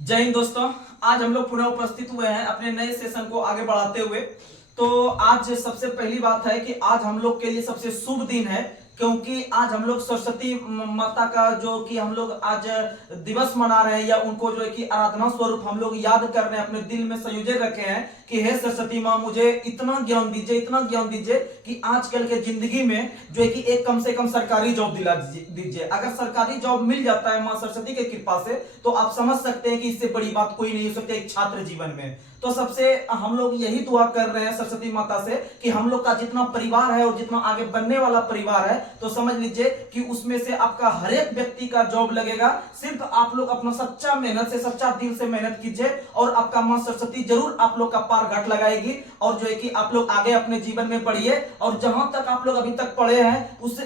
जय हिंद दोस्तों। आज हम लोग पुनः उपस्थित हुए हैं अपने नए सेशन को आगे बढ़ाते हुए। तो आज सबसे पहली बात है कि आज हम लोग के लिए सबसे शुभ दिन है, क्योंकि आज हम लोग सरस्वती माता का जो कि हम लोग आज दिवस मना रहे हैं या उनको जो है कि आराधना स्वरूप हम लोग याद कर रहे हैं, अपने दिल में संयोजन रखे हैं कि हे सरस्वती माँ मुझे इतना ज्ञान दीजिए, इतना ज्ञान दीजिए कि आजकल के जिंदगी में जो है कि एक कम से कम सरकारी जॉब दिला दीजिए। अगर सरकारी जॉब मिल जाता है माँ सरस्वती की कृपा से तो आप समझ सकते हैं कि इससे बड़ी बात कोई नहीं हो सकती एक छात्र जीवन में। तो सबसे हम लोग यही दुआ कर रहे हैं सरस्वती माता से कि हम लोग का जितना परिवार है और जितना आगे बनने वाला परिवार है तो समझ लीजिए कि उसमें से आपका हर एक व्यक्ति का जॉब लगेगा। सिर्फ आप लोग अपना सच्चा मेहनत से, सच्चा दिल से मेहनत कीजिए और आपका मां सरस्वती जरूर आप लोग का पार घाट लगाएगी और जो है कि आप लोग आगे अपने जीवन में बढ़िए। और जहां तक आप लोग अभी तक पढ़े हैं उस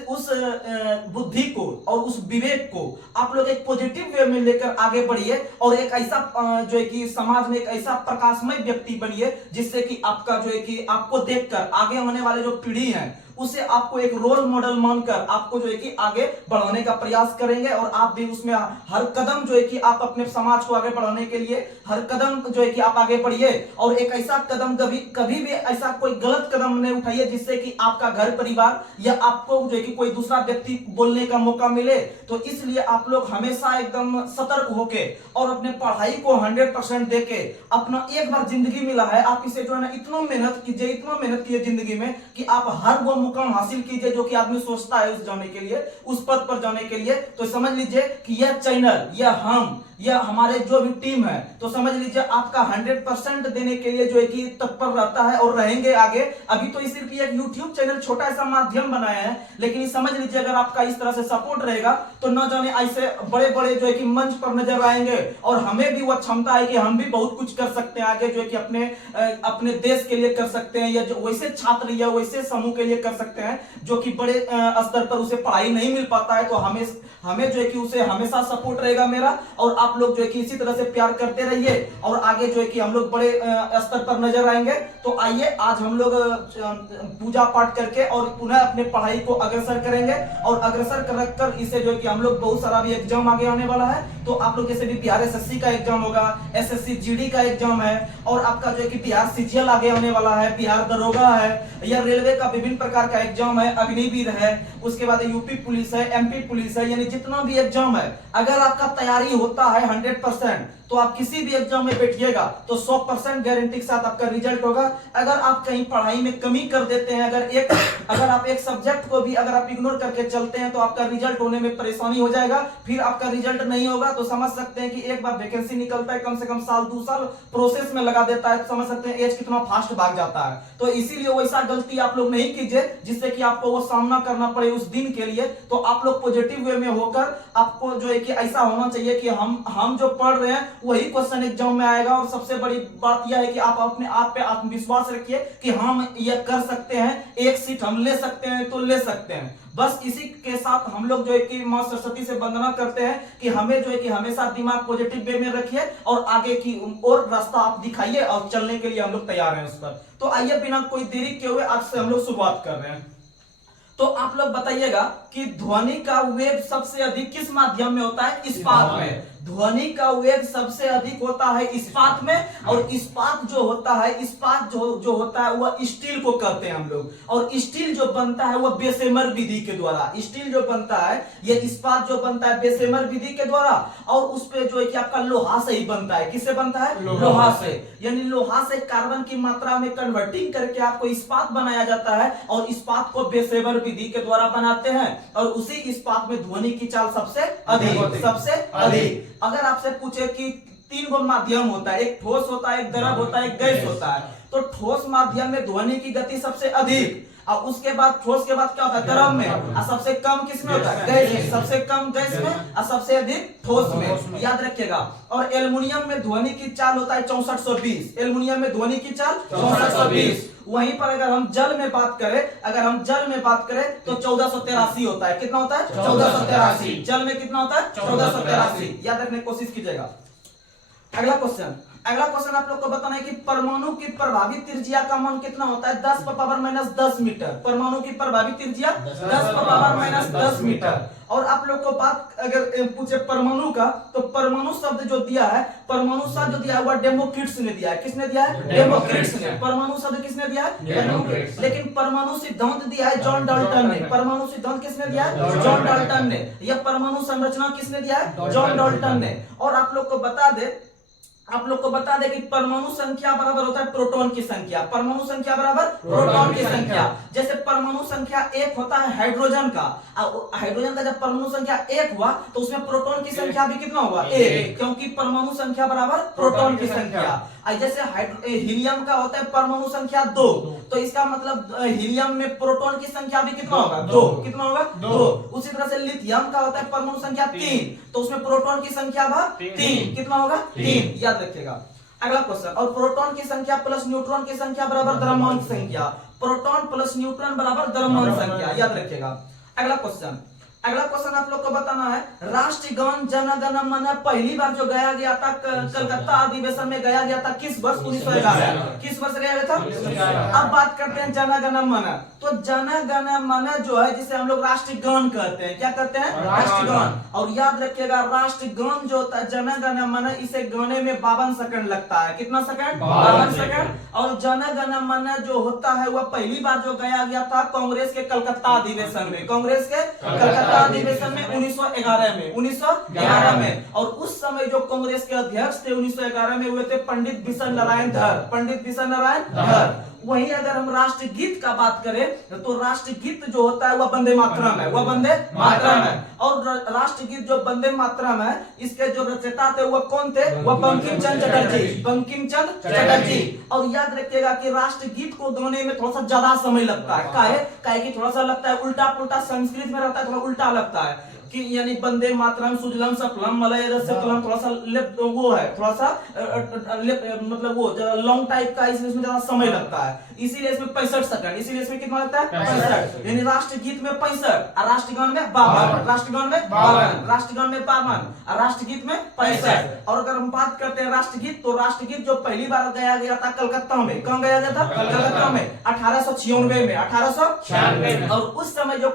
बुद्धि को और उस विवेक को आप लोग एक पॉजिटिव वे में लेकर आगे बढ़िए और एक ऐसा जो है कि समाज में एक ऐसा प्रकाश व्यक्ति बनिए जिससे कि आपका जो है कि आपको देखकर आगे आने वाले जो पीढ़ी है उसे आपको एक रोल मॉडल मानकर आपको जो है कि आगे बढ़ाने का प्रयास करेंगे और आप भी उसमें हर कदम जो है कि आप अपने समाज को आगे बढ़ाने के लिए हर कदम जो है कि आप आगे बढ़िए। और एक ऐसा कदम कभी भी ऐसा कोई गलत कदम नहीं उठाइए जिससे कि आपका घर परिवार या आपको जो है कि कोई दूसरा व्यक्ति बोलने का मौका मिले। तो इसलिए आप लोग हमेशा एकदम सतर्क होके और अपने पढ़ाई को 100% देके अपना एक बार जिंदगी मिला है आप इसे जो है ना इतना मेहनत कीजिए जिंदगी में कि आप हर वो मुकाम हासिल कीजिए जो कि आदमी सोचता है उस जाने के लिए, उस पद पर जाने के लिए। तो समझ लीजिए कि यह चैनल या हमारे जो भी टीम है तो समझ लीजिए आपका 100% देने के लिए जो है कि तत्पर रहता है और रहेंगे आगे। अभी तो सिर्फ ये यूट्यूब चैनल छोटा ऐसा माध्यम बनाया है, लेकिन समझ लीजिए अगर आपका इस तरह से सपोर्ट रहेगा तो न जाने ऐसे बड़े बड़े जो है कि मंच पर नजर आएंगे और हमें भी वो क्षमता है कि हम भी बहुत कुछ कर सकते हैं आगे, जो है कि अपने देश के लिए कर सकते हैं या जो वैसे छात्र या वैसे समूह के लिए कर सकते हैं जो कि बड़े स्तर पर उसे पढ़ाई नहीं मिल पाता है। तो हमें जो है कि उसे हमेशा सपोर्ट रहेगा मेरा और आप लोग जो है कि इसी तरह से प्यार करते रहिए और आगे जो है कि हम लोग बड़े स्तर पर नजर आएंगे। तो आइए आज हम लोग पूजा पाठ करके और पुनः अपने पढ़ाई को अग्रसर करेंगे और अग्रसर कर इसे जो है कि हम लोग बहुत सारा भी एग्जाम आगे आने वाला है। तो आप लोग जैसे भी बिहार एसएससी का एग्जाम होगा, एसएससी जीडी का एग्जाम है और आपका जो है कि बिहार सीजीएल आगे आने वाला है, बिहार दरोगा है या रेलवे का विभिन्न प्रकार का एग्जाम है, अग्निवीर है, उसके बाद यूपी पुलिस है, एमपी पुलिस है, यानी जितना भी एग्जाम है अगर आपका तैयारी होता है 100% तो आप किसी भी एग्जाम में बैठिएगा तो 100% गारंटी के साथ आपका रिजल्ट होगा। अगर आप कहीं पढ़ाई में कमी कर देते हैं, अगर आप एक सब्जेक्ट को भी अगर आप इग्नोर करके चलते हैं तो आपका रिजल्ट होने में परेशानी हो जाएगा, फिर आपका रिजल्ट नहीं होगा। तो समझ सकते हैं कि एक बार वैकेंसी निकलता है कम से कम साल 2 साल प्रोसेस में लगा देता है, तो समझ सकते हैं एज कितना फास्ट भाग जाता है। तो इसीलिए वैसा गलती आप लोग नहीं कीजिए जिससे कि आपको वो सामना करना पड़े उस दिन के लिए। तो आप लोग पॉजिटिव वे में होकर आपको जो है कि ऐसा होना चाहिए कि हम जो पढ़ रहे हैं वही क्वेश्चन एग्जाम में आएगा। और सबसे बड़ी बात यह है कि आप अपने आप पे आत्मविश्वास रखिए कि हम ये कर सकते हैं, एक सीट हम ले सकते हैं तो ले सकते हैं। बस इसी के साथ हम लोग जो है कि मां सरस्वती से वंदना करते हैं कि हमें जो है कि हमेशा दिमाग पॉजिटिव वे में रखिए और आगे की और रास्ता आप दिखाइए और चलने के लिए हम लोग तैयार हैं उस पर। तो आइए बिना कोई देरी किए हुए आज से हम लोग शुरुआत कर रहे हैं। तो आप लोग बताइएगा कि ध्वनि का वेग सबसे अधिक किस माध्यम में होता है? इस्पात में। ध्वनि का वेग सबसे अधिक होता है इस्पात में। और इस्पात जो होता है, इस्पात जो होता है वह स्टील को कहते हैं हम लोग। और स्टील जो बनता है वह बेसेमर विधि के द्वारा, स्टील जो बनता है ये इस्पात जो बनता है बेसेमर विधि के द्वारा। और उस पे जो है कि आपका लोहा से ही बनता है। किससे बनता है? लोहा से। यानी लोहा से कार्बन की मात्रा में कन्वर्टिंग करके आपको इस्पात बनाया जाता है और इस्पात को बेसेमर विधि के द्वारा बनाते हैं। और उसी इस्पात में ध्वनि की चाल सबसे अधिक। अगर आपसे पूछे कि 3 गो माध्यम होता है, एक ठोस होता है, एक द्रव होता है, एक गैस होता है, तो ठोस माध्यम में ध्वनि की गति सबसे अधिक और उसके बाद ठोस के बाद क्या होता है? द्रव में। और सबसे कम किसमें होता है? गैस में। सबसे कम गैस में और सबसे अधिक ठोस में, याद रखिएगा। और एल्युमिनियम में ध्वनि की चाल होता है 6420। एल्युमिनियम में ध्वनि की चाल 6420। वहीं पर अगर हम जल में बात करें तो 1483 होता है। कितना होता है? 1483। जल में कितना होता है? 1483। याद रखने की कोशिश कीजिएगा। अगला क्वेश्चन आप लोग को बताना है कि परमाणु की प्रभावी त्रिज्या का मान कितना होता है? 10 पर पावर -10 मीटर। परमाणु की प्रभावी त्रिज्या 10 पर पावर -10 मीटर। और आप लोग को बात अगर पूछे परमाणु का, तो परमाणु शब्द जो दिया है, परमाणु शब्द जो दिया है वह डेमोक्रिट्स ने दिया है। किसने दिया है? डेमोक्रिट्स ने। परमाणु शब्द किसने दिया है? लेकिन परमाणु सिद्धांत दिया है जॉन डाल्टन ने। परमाणु सिद्धांत किसने दिया है? जॉन डाल्टन ने। यह परमाणु संरचना किसने दिया है? जॉन डाल्टन ने। और आप लोग को बता दे कि परमाणु संख्या बराबर होता है प्रोटॉन की संख्या। परमाणु संख्या बराबर प्रोटॉन की संख्या। जैसे परमाणु संख्या 1 होता है हाइड्रोजन का, हाइड्रोजन का जब परमाणु संख्या 1 हुआ तो उसमें प्रोटॉन की संख्या भी कितना होगा? 1, क्योंकि परमाणु संख्या बराबर प्रोटॉन की संख्या। जैसे हीलियम का होता है परमाणु संख्या 2, तो इसका मतलब हीलियम में प्रोटॉन की संख्या भी कितना होगा? 2। कितना होगा? 2। उसी तरह से लिथियम का होता है परमाणु संख्या 3, तो उसमें प्रोटॉन की संख्या 3। कितना होगा? 3। याद रखिएगा। अगला क्वेश्चन, और प्रोटॉन की संख्या प्लस न्यूट्रॉन की संख्या बराबर द्रव्यमान संख्या। प्रोटॉन प्लस न्यूट्रॉन बराबर द्रव्यमान संख्या, याद रखिएगा। अगला क्वेश्चन आप लोग को बताना है, राष्ट्रगान जन गण मन पहली बार जो गाया गया था कलकत्ता अधिवेशन में गाया गया था किस वर्ष? 1911। किस वर्ष गाया गया था? अब बात करते हैं जन गण मन। तो जन गण मन जो है, जिसे हम लोग राष्ट्रगान कहते हैं, क्या कहते हैं? राष्ट्रगान। और याद रखिएगा, राष्ट्रगान जो होता है जन गण मन, इसे गाने में 52 सेकंड लगता है। कितना सेकंड? 52 सेकंड। और जन गण मन जो होता है वह पहली बार जो गाया गया था कांग्रेस के कलकत्ता अधिवेशन में। कांग्रेस के कलकत्ता अधिवेशन में 1911 में। और उस समय जो कांग्रेस के अध्यक्ष थे 1911 में हुए थे पंडित बिशन नारायण धर। पंडित बिशन नारायण धर। वहीं अगर हम राष्ट्रगीत का बात करें तो राष्ट्रगीत जो होता है वह वंदे मातरम है। वह वंदे मातरम है। और राष्ट्रगीत जो वंदे मातरम है, इसके जो रचयिता थे वह कौन थे? वह बंकिम चंद्र चटर्जी। बंकिम चंद्र चटर्जी। और याद रखिएगा कि राष्ट्रगीत को गाने में थोड़ा सा ज्यादा समय लगता है। काहे कि थोड़ा सा लगता है उल्टा पुल्टा, संस्कृत में रहता है, थोड़ा उल्टा लगता है कि यानी वंदे मातरम सुजलम सफलम मलय रसकलम, थोड़ा सा वो है, थोड़ा सा मतलब वो लॉन्ग टाइप का, इसलिए इसमें ज्यादा समय लगता है। इसीलिए इसमें 65 सेकंड। इसीलिए इसमें कितना लगता है? 65। यानी राष्ट्रगीत में 65 और राष्ट्रगान में 52। राष्ट्रगान में 52, राष्ट्रगान में 52 और राष्ट्रगीत में 65। और अगर हम बात करते हैं राष्ट्रगीत, तो राष्ट्रगीत जो पहली बार गाया गया था कलकत्ता में। कहाँ गाया गया था? कलकत्ता में 1896 में। 1896 में। और उस समय जो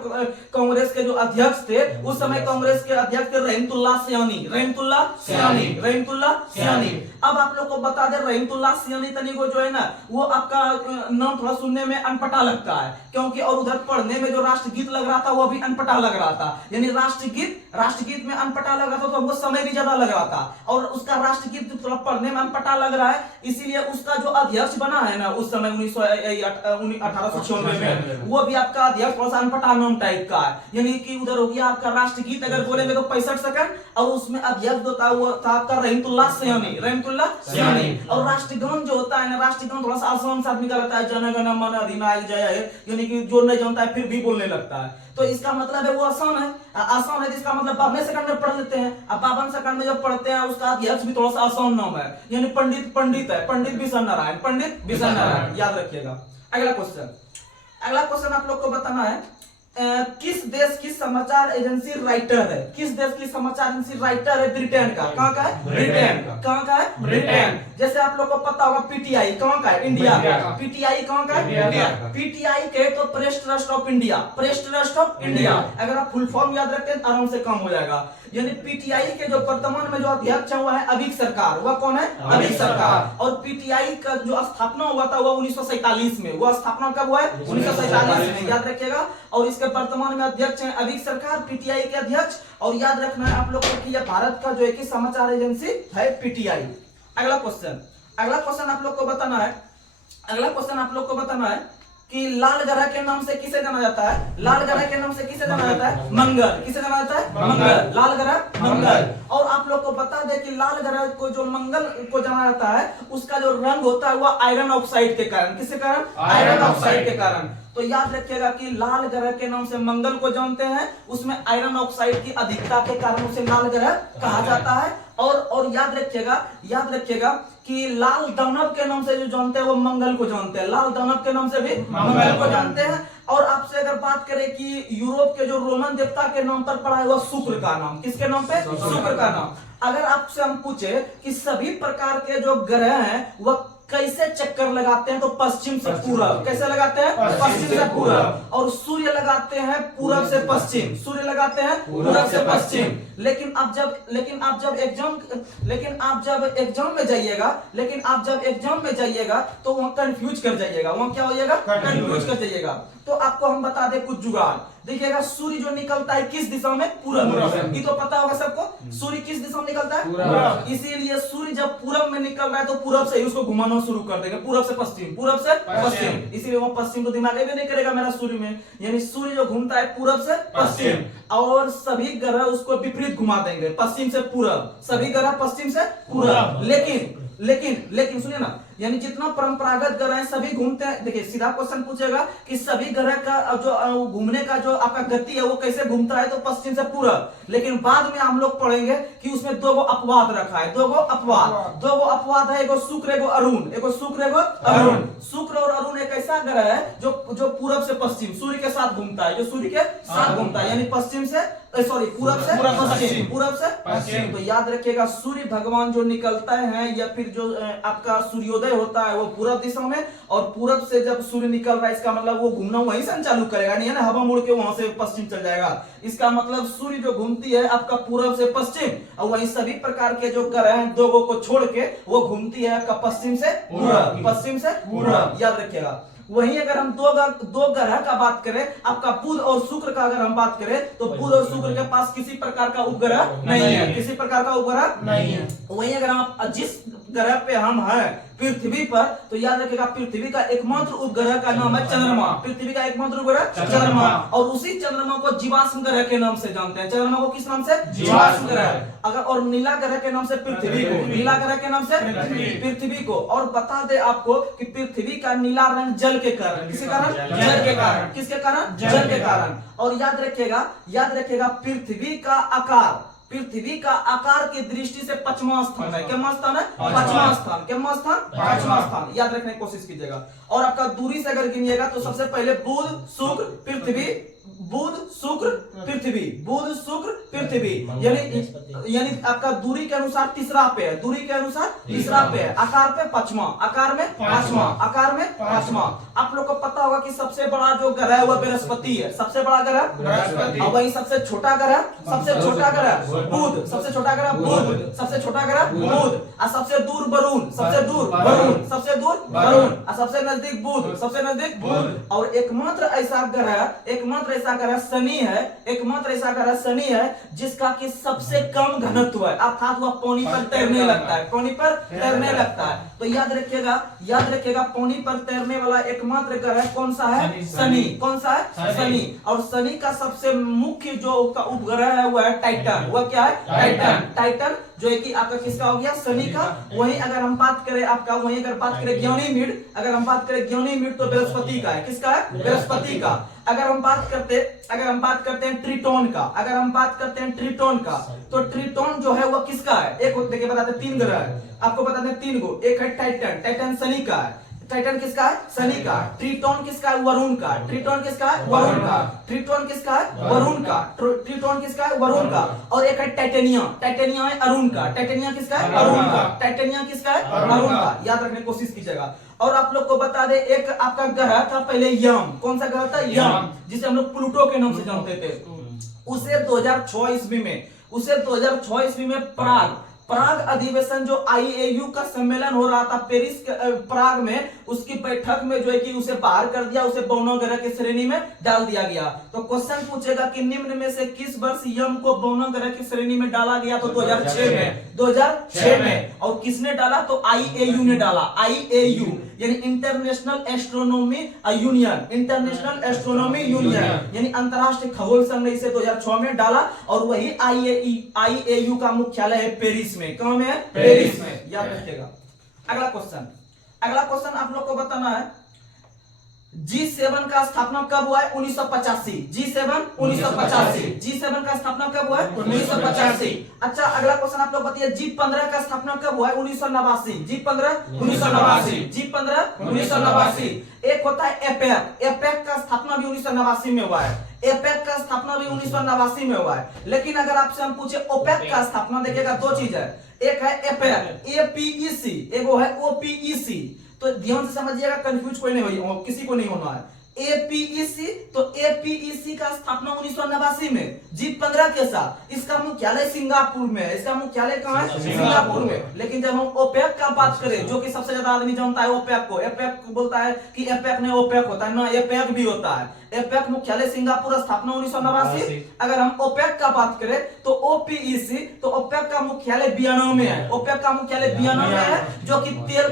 कांग्रेस के जो अध्यक्ष थे, उस समय कांग्रेस के अध्यक्ष थे रहमतुल्लाह सियानी। रहमतुल्लाह सियानी। रहमतुल्लाह सियानी। अब आप लोग को बता दें, रहमतुल्लाह सियानी तनी को जो है ना, वो आपका नाम थोड़ा सुनने में अनपटा लगता है, क्योंकि और उधर पढ़ने में जो राष्ट्रगीत लग रहा था वो भी अनपटा लग रहा था। यानी राष्ट्रगीत में अनपटा लग रहा था, तो हमको समय भी ज्यादा लग रहा था। और उसका राष्ट्रगीत थोड़ा पढ़ने में अनपटा लग रहा है, इसीलिए उसका जो अध्यक्ष बना है ना उस समय 1896 में, वो भी आपका अध्यक्ष थोड़ा सा अनपटा नाम टाइप का है। यानी कि उधर हो गया आपका राष्ट्रगीत अगर बोलेंगे तो 65 सेकंड, और उसमें अध्यक्ष जो था वो था आपका रहमतुल्लाह सियानी। रहमतुल्लाह सियानी। और राष्ट्रगान जो होता है ना, राष्ट्रगान थोड़ा सा आसान सा आदमी का रहता है, जन गण मन अधिनायक जय है, यानी कि जो नहीं जानता है फिर भी बोलने लगता है। तो इसका मतलब है वो आसान है। आसान है जिसका मतलब 52 सेकंड में पढ़ लेते हैं। अब 52 सेकंड में जब पढ़ते हैं, उसका अध्यक्ष भी थोड़ा सा आसान नाम है, यानी पंडित है, पंडित बिशन नारायण। पंडित बिशन नारायण, याद रखिएगा। अगला क्वेश्चन आप लोग को बताना है, किस देश की समाचार एजेंसी राइटर है? किस देश की समाचार एजेंसी राइटर है? ब्रिटेन का। कहाँ का है? ब्रिटेन। कहाँ का है? ब्रिटेन। जैसे आप लोग को पता होगा पीटीआई कहाँ का है? इंडिया का। पीटीआई कहाँ का है? इंडिया। पीटीआई के तो press trust of India. Press trust of India. अगर आप फुल फॉर्म याद रखते हैं आराम से काम हो जाएगा। यानी पीटीआई के जो वर्तमान में जो अध्यक्ष है वो है अभिक सरकार। वह कौन है? अभिक सरकार। और पीटीआई का जो स्थापना हुआ था वो 1947 में। वो स्थापना कब हुआ है? 1947 में, याद रखिएगा। और इसके वर्तमान में अध्यक्ष हैं अभिक सरकार, पीटीआई के अध्यक्ष। और याद रखना है आप लोग को कि यह भारत का जो एक ही समाचार एजेंसी है पीटीआई। अगला क्वेश्चन आप लोग को बताना है कि लाल ग्रह के नाम से किसे जाना जाता है? लाल ग्रह के नाम से किसे जाना जाता है? मंगल। किसे जाना जाता है? मंगल। लाल ग्रह मंगल। और आप लोग को बता दें कि लाल ग्रह को जो मंगल को जाना जाता है, उसका जो रंग होता है वह आयरन ऑक्साइड के कारण। किसके कारण? आयरन ऑक्साइड के कारण। तो याद रखिएगा कि लाल ग्रह के नाम से मंगल को जानते हैं, उसमें आयरन ऑक्साइड की अधिकता के कारण उसे लाल ग्रह कहा जाता है। और याद रखिएगा कि लाल दानव के नाम से जो जानते हैं वो मंगल को जानते हैं। लाल दानव के नाम से भी मंगल को जानते हैं। और आपसे अगर बात करें कि यूरोप के जो रोमन देवता के नाम पर पड़ा है वह शुक्र का नाम। किसके नाम पे? शुक्र का नाम। अगर आपसे हम पूछे कि सभी प्रकार के जो ग्रह हैं वह कैसे चक्कर लगाते हैं तो पश्चिम से पूरब। कैसे लगाते हैं? पश्चिम से पूरब। और सूर्य लगाते हैं पूरब से पश्चिम। सूर्य लगाते हैं पूरब से पश्चिम। लेकिन आप जब एग्जाम में जाइएगा तो वहां कंफ्यूज कर जाइएगा। वहां क्या हो जाएगा? कंफ्यूज कर जाइएगा। तो आपको हम बता दें कुछ जुगाड़। देखिएगा, सूर्य जो निकलता है किस दिशा में? पूरब। ये तो पता होगा सबको। सूर्य किस दिशा में निकलता है? इसीलिए सूर्य जब पूरब में निकल रहा है तो पूरब से ही उसको घुमाना शुरू कर देंगे। पूरब से पश्चिम, पूरब से पश्चिम। इसीलिए वो पश्चिम तो दिमाग भी नहीं करेगा मेरा सूर्य में। यानी सूर्य जो घूमता है पूरब से पश्चिम, और सभी ग्रह उसको विपरीत घुमा देंगे, पश्चिम से पूरब। सभी ग्रह पश्चिम से पूरब। लेकिन सुनिए ना, यानी जितना परंपरागत ग्रह है सभी घूमते हैं। देखिए, सीधा क्वेश्चन पूछेगा कि सभी ग्रह का जो घूमने का जो आपका गति है वो कैसे घूमता है, तो पश्चिम से पूरब। लेकिन बाद में हम लोग पढ़ेंगे कि उसमें दो गो अपवाद रखा है। दो गो अपवाद है, एगो शुक्र एगो अरुण। एगो शुक्र एगो अरुण। शुक्र और अरुण एक ऐसा ग्रह है जो पूरब से पश्चिम सूर्य के साथ घूमता है, यानी पश्चिम से पूरब से पश्चिम, पूरब से पश्चिम। तो याद रखिएगा, सूर्य भगवान जो निकलता है या फिर जो आपका सूर्योदय होता है वो पूरब दिशा में, और पूरब से जब सूर्य निकल रहा है इसका मतलब वो घूमना वहीं से चालू करेगा, नहीं है ना हवा मुड़ के वहां से पश्चिम चल जाएगा। इसका मतलब सूर्य जो घूमती है आपका पूरब से पश्चिम, और वहीं सभी प्रकार के जो ग्रह हैं दो को छोड़ के वो घूमती है आपका पश्चिम से पूरब, पश्चिम से पूरब। याद रखिएगा। वहीं अगर हम दो ग्रह का बात करें, आपका बुध और शुक्र का अगर हम बात करें, तो बुध और शुक्र के पास किसी प्रकार का उपग्रह नहीं है, किसी प्रकार का उपग्रह नहीं है। वहीं अगर आप जिस ग्रह पे हम हैं पृथ्वी पर, तो याद रखिएगा पृथ्वी का एकमात्र उपग्रह का नाम है चंद्रमा। पृथ्वी का एकमात्र उपग्रह चंद्रमा, और उसी चंद्रमा को जीवाश्म ग्रह के नाम से जानते हैं। चंद्रमा को किस नाम से? जीवाश्म ग्रह। अगर और नीला ग्रह के नाम से पृथ्वी को, नीला ग्रह के नाम से पृथ्वी को। और बता दे आपको कि पृथ्वी का नीला रंग जल के कारण, किसके कारण? जल के कारण। किसके कारण? जल के कारण। और याद रखिएगा पृथ्वी का आकार की दृष्टि से 5वां स्थान है। क्या स्थान है? 5वां स्थान। क्या स्थान? 5वां स्थान। याद रखने की कोशिश कीजिएगा। और आपका दूरी से अगर गिनिएगा तो सबसे पहले बुध शुक्र पृथ्वी, बुध शुक्र पृथ्वी, बुध शुक्र पृथ्वी, यानी आपका दूरी के अनुसार तीसरा पे है, दूरी के अनुसार तीसरा पे है, आकार पे 5वां, आकार में 5वां। आप लोग को पता होगा कि सबसे बड़ा जो ग्रह है वह बृहस्पति है। सबसे बड़ा ग्रह बृहस्पति, और वही सबसे छोटा ग्रह बुध, सबसे छोटा ग्रह बुध, और सबसे दूर वरुण, सबसे दूर वरुण, और सबसे नजदीक बुध, और एकमात्र ऐसा ग्रह शनि है, जिसका कि सबसे कम घनत्व है, अर्थात वह पानी पर तैरने लगता है। तो याद रखिएगा पानी पर तैरने वाला एकमात्र ग्रह कौन सा है? शनि। कौन सा है? शनि। और शनि का सबसे मुख्य जो उपग्रह है वह है टाइटन। वह क्या है? टाइटन, जो है कि आपका किसका हो गया? शनि का। वहीं अगर हम बात करें ज्ञानीमीड तो बृहस्पति का है। किसका है? बृहस्पति का। अगर हम बात करते हैं ट्रिटोन का, तो ट्रिटोन जो है वो किसका है? एक देखिए बताते 3 ग्रह है, आपको बताते हैं 3 गो। एक है टाइटन शनि का है। टाइटन किसका है? शनि का। ट्रिटोन किसका है? वरुण का। ट्रिटोन किसका है? वरुण का। और एक है टाइटेनिया है अरुण का। टाइटेनिया किसका है? अरुण का। याद रखने की कोशिश कीजिएगा। और आप लोग को बता दे, एक आपका ग्रह था पहले यम। कौन सा ग्रह था? यम, जिसे हम लोग प्लूटो के नाम से जानते थे। उसे 2006 ईस्वी में प्राग अधिवेशन जो IAU का सम्मेलन हो रहा था पेरिस प्राग में, उसकी बैठक में जो है कि उसे बाहर कर दिया, उसे बौना ग्रह की श्रेणी में डाल दिया गया। तो क्वेश्चन पूछेगा कि निम्न में से किस वर्ष यम को बौना ग्रह की श्रेणी में डाला गया? तो 2006 में। और किसने डाला? तो IAU ने डाला। IAU यानी इंटरनेशनल एस्ट्रोनॉमी यूनियन, यानी अंतरराष्ट्रीय खगोल संघ ने इसे 2006 में डाला। और वही IAU का मुख्यालय है पेरिस में। कहां में है? पेरिस में। याद रखिएगा। अगला क्वेश्चन आप लोग को बताना है, G7 का स्थापना कब हुआ है? 1985। G7 का स्थापना कब हुआ है? 1985। अच्छा, अगला क्वेश्चन आप लोग बताइए, G15 का स्थापना कब हुआ है? 1989। G15 एक होता है एपेक का स्थापना भी 1989 में हुआ है। लेकिन अगर आपसे हम पूछे ओपेक का स्थापना, देखिएगा 2 चीज है। एक है एपेक, एपीईसी, एगो है ओपीईसी। तो ध्यान से समझिएगा, कंफ्यूज कोई नहीं हो, किसी को नहीं होना है। एपीईसी, तो एपीईसी का स्थापना 1989 में G15 के साथ। इसका मुख्यालय सिंगापुर में है। इसका मुख्यालय कहां है? सिंगापुर में। लेकिन जब हम ओपेक का बात करें, जो कि सबसे ज्यादा आदमी जानता है ओपेक को, एपेक बोलता है कि एपेक नहीं ओपेक होता है ना, एपेक भी होता है। एपेक मुख्यालय सिंगापुर, स्थापना 1989। अगर हम ओपेक का बात करें तो ओपीईसी, तो ओपेक का मुख्यालय वियना में है। ओपेक का मुख्यालय वियना में है, जो कि तेल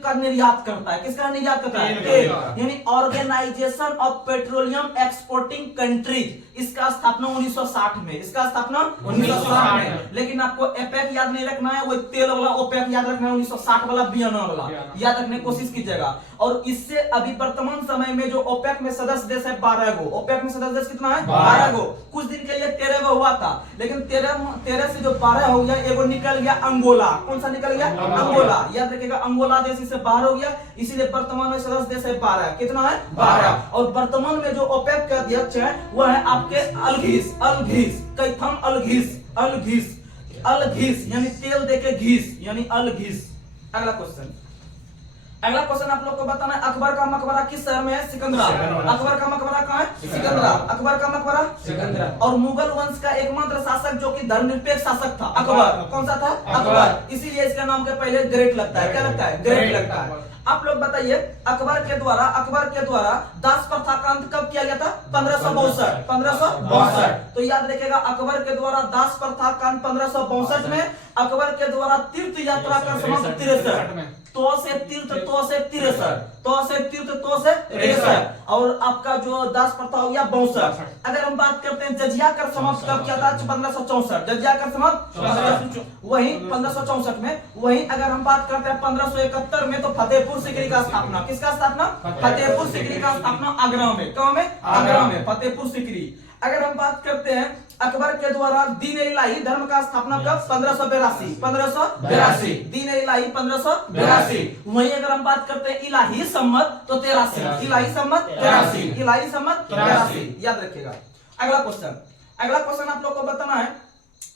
का निर्यात करता है। किसका निर्यात करता है? तेल, यानी organization of petroleum exporting countries. इसका स्थापना 1960 में। इसका स्थापना 1960 में। लेकिन आपको एपेक याद नहीं रखना है, वो तेल वाला ओपेक याद रखना है, 1960 वाला वियना वाला याद रखने की कोशिश कीजिएगा। और इससे अभी वर्तमान समय में जो ओपेक में सदस्य देश है 12 गो। ओपेक में सदस्य देश कितना है? 12 गो। कुछ दिन के लिए 13 गो हुआ था, लेकिन 13 से जो 12 हो गया, एगो निकल गया अंगोला। कौन सा निकल गया? अंगोला। याद रखिएगा, अंगोला देश इससे बाहर हो गया, इसीलिए वर्तमान में सदस्य देश है 12। कितना है? 12। और वर्तमान में जो ओपेक के अध्यक्ष है वह है आपके अलघीस, कैथम अलघीस, यानी तेल देके घीस, यानी अलघीस। अगला क्वेश्चन आप लोग को बताना है, अकबर का मकबरा किस शहर में है? सिकंदरा। अकबर का मकबरा कहाँ है? सिकंदरा। अकबर का मकबरा सिकंदरा। और मुगल वंश का एकमात्र शासक जो कि धर्मनिरपेक्ष शासक था, अकबर। कौन सा था? अकबर। इसीलिए इसका नाम के पहले ग्रेट लगता है। क्या लगता है? ग्रेट लगता है। आप लोग बताइए, अकबर के द्वारा दास प्रथा का अंत कब किया गया था? 1562। तो याद रखिएगा, अकबर के द्वारा दास प्रथा का अंत 1562 में। अकबर के द्वारा तीर्थ यात्रा का समाप्त 63। तो से तीर्थ, तो से 63, और आपका जो दास प्रथा हो गया 62। अगर हम बात करते हैं जजिया कर समाप्त कब किया था? 1564। जजिया कर समाप्त वही 1564 में। वही अगर हम बात करते हैं 1571 में, तो फतेहपुर सीकरी का स्थापना। किसका स्थापना? फतेहपुर सीकरी का स्थापना आगरा में। कहां में? आगरा में, फतेहपुर सीकरी। अगर हम बात करते हैं अकबर के द्वारा दीन इलाही धर्म का स्थापना कब? 1582। दीन इलाही 1582। वहीं अगर हम बात करते हैं इलाही सम्मत, तो 83। इलाही सम्मत 83। याद रखिएगा। अगला क्वेश्चन आप लोग को बताना है,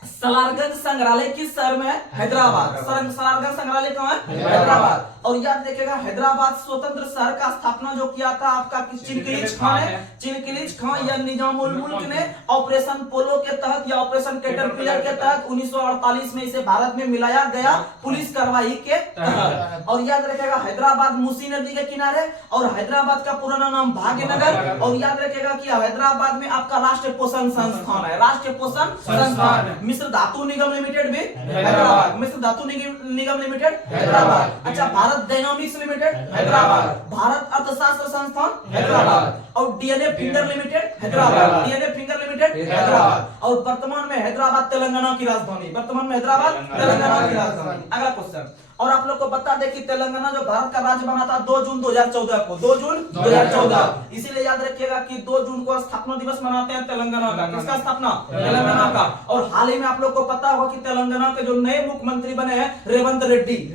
सलारगंज संग्रहालय किस शहर में है? हैदराबाद। सलारगंज संग्रहालय कहां है? हैदराबाद। और याद रखिएगा, हैदराबाद स्वतंत्र शहर का स्थापना जो किया था आपका चिनकिलीज खान है। चिनकिलीज खान या निजामुल मुल्क ने ऑपरेशन पोलो के तहत या ऑपरेशन कैटरपिलर के तहत 1948 में इसे भारत में मिलाया गया, पुलिस कार्रवाई के तहत। और याद रखिएगा, हैदराबाद मूसी नदी के किनारे, और हैदराबाद का पुराना नाम भाग्यनगर। और याद रखिएगा कि हैदराबाद में आपका राष्ट्रीय पोषण संस्थान है। राष्ट्रीय पोषण संस्थान। मिस्र धातु निगम लिमिटेड भी हैदराबाद। मिस्र धातु निगम लिमिटेड हैदराबाद। अच्छा, भारत डायनामिक्स लिमिटेड हैदराबाद। भारत अर्थशास्त्र संस्थान हैदराबाद। और DNA finger limited Hyderabad. DNA finger limited Hyderabad. और वर्तमान में हैदराबाद तेलंगाना की राजधानी। वर्तमान में हैदराबाद तेलंगाना की राजधानी। अगला क्वेश्चन, और आप लोग को बता दें कि तेलंगाना जो भारत का राज्य बना था 2 जून 2014 को। 2 जून 2014। इसीलिए याद रखिएगा कि 2 जून को स्थापना दिवस मनाते हैं तेलंगाना का। किसका स्थापना? तेलंगाना का। और हाल ही में आप लोग को पता होगा कि तेलंगाना के जो नए मुख्यमंत्री बने हैं रेवंत रेड्डी।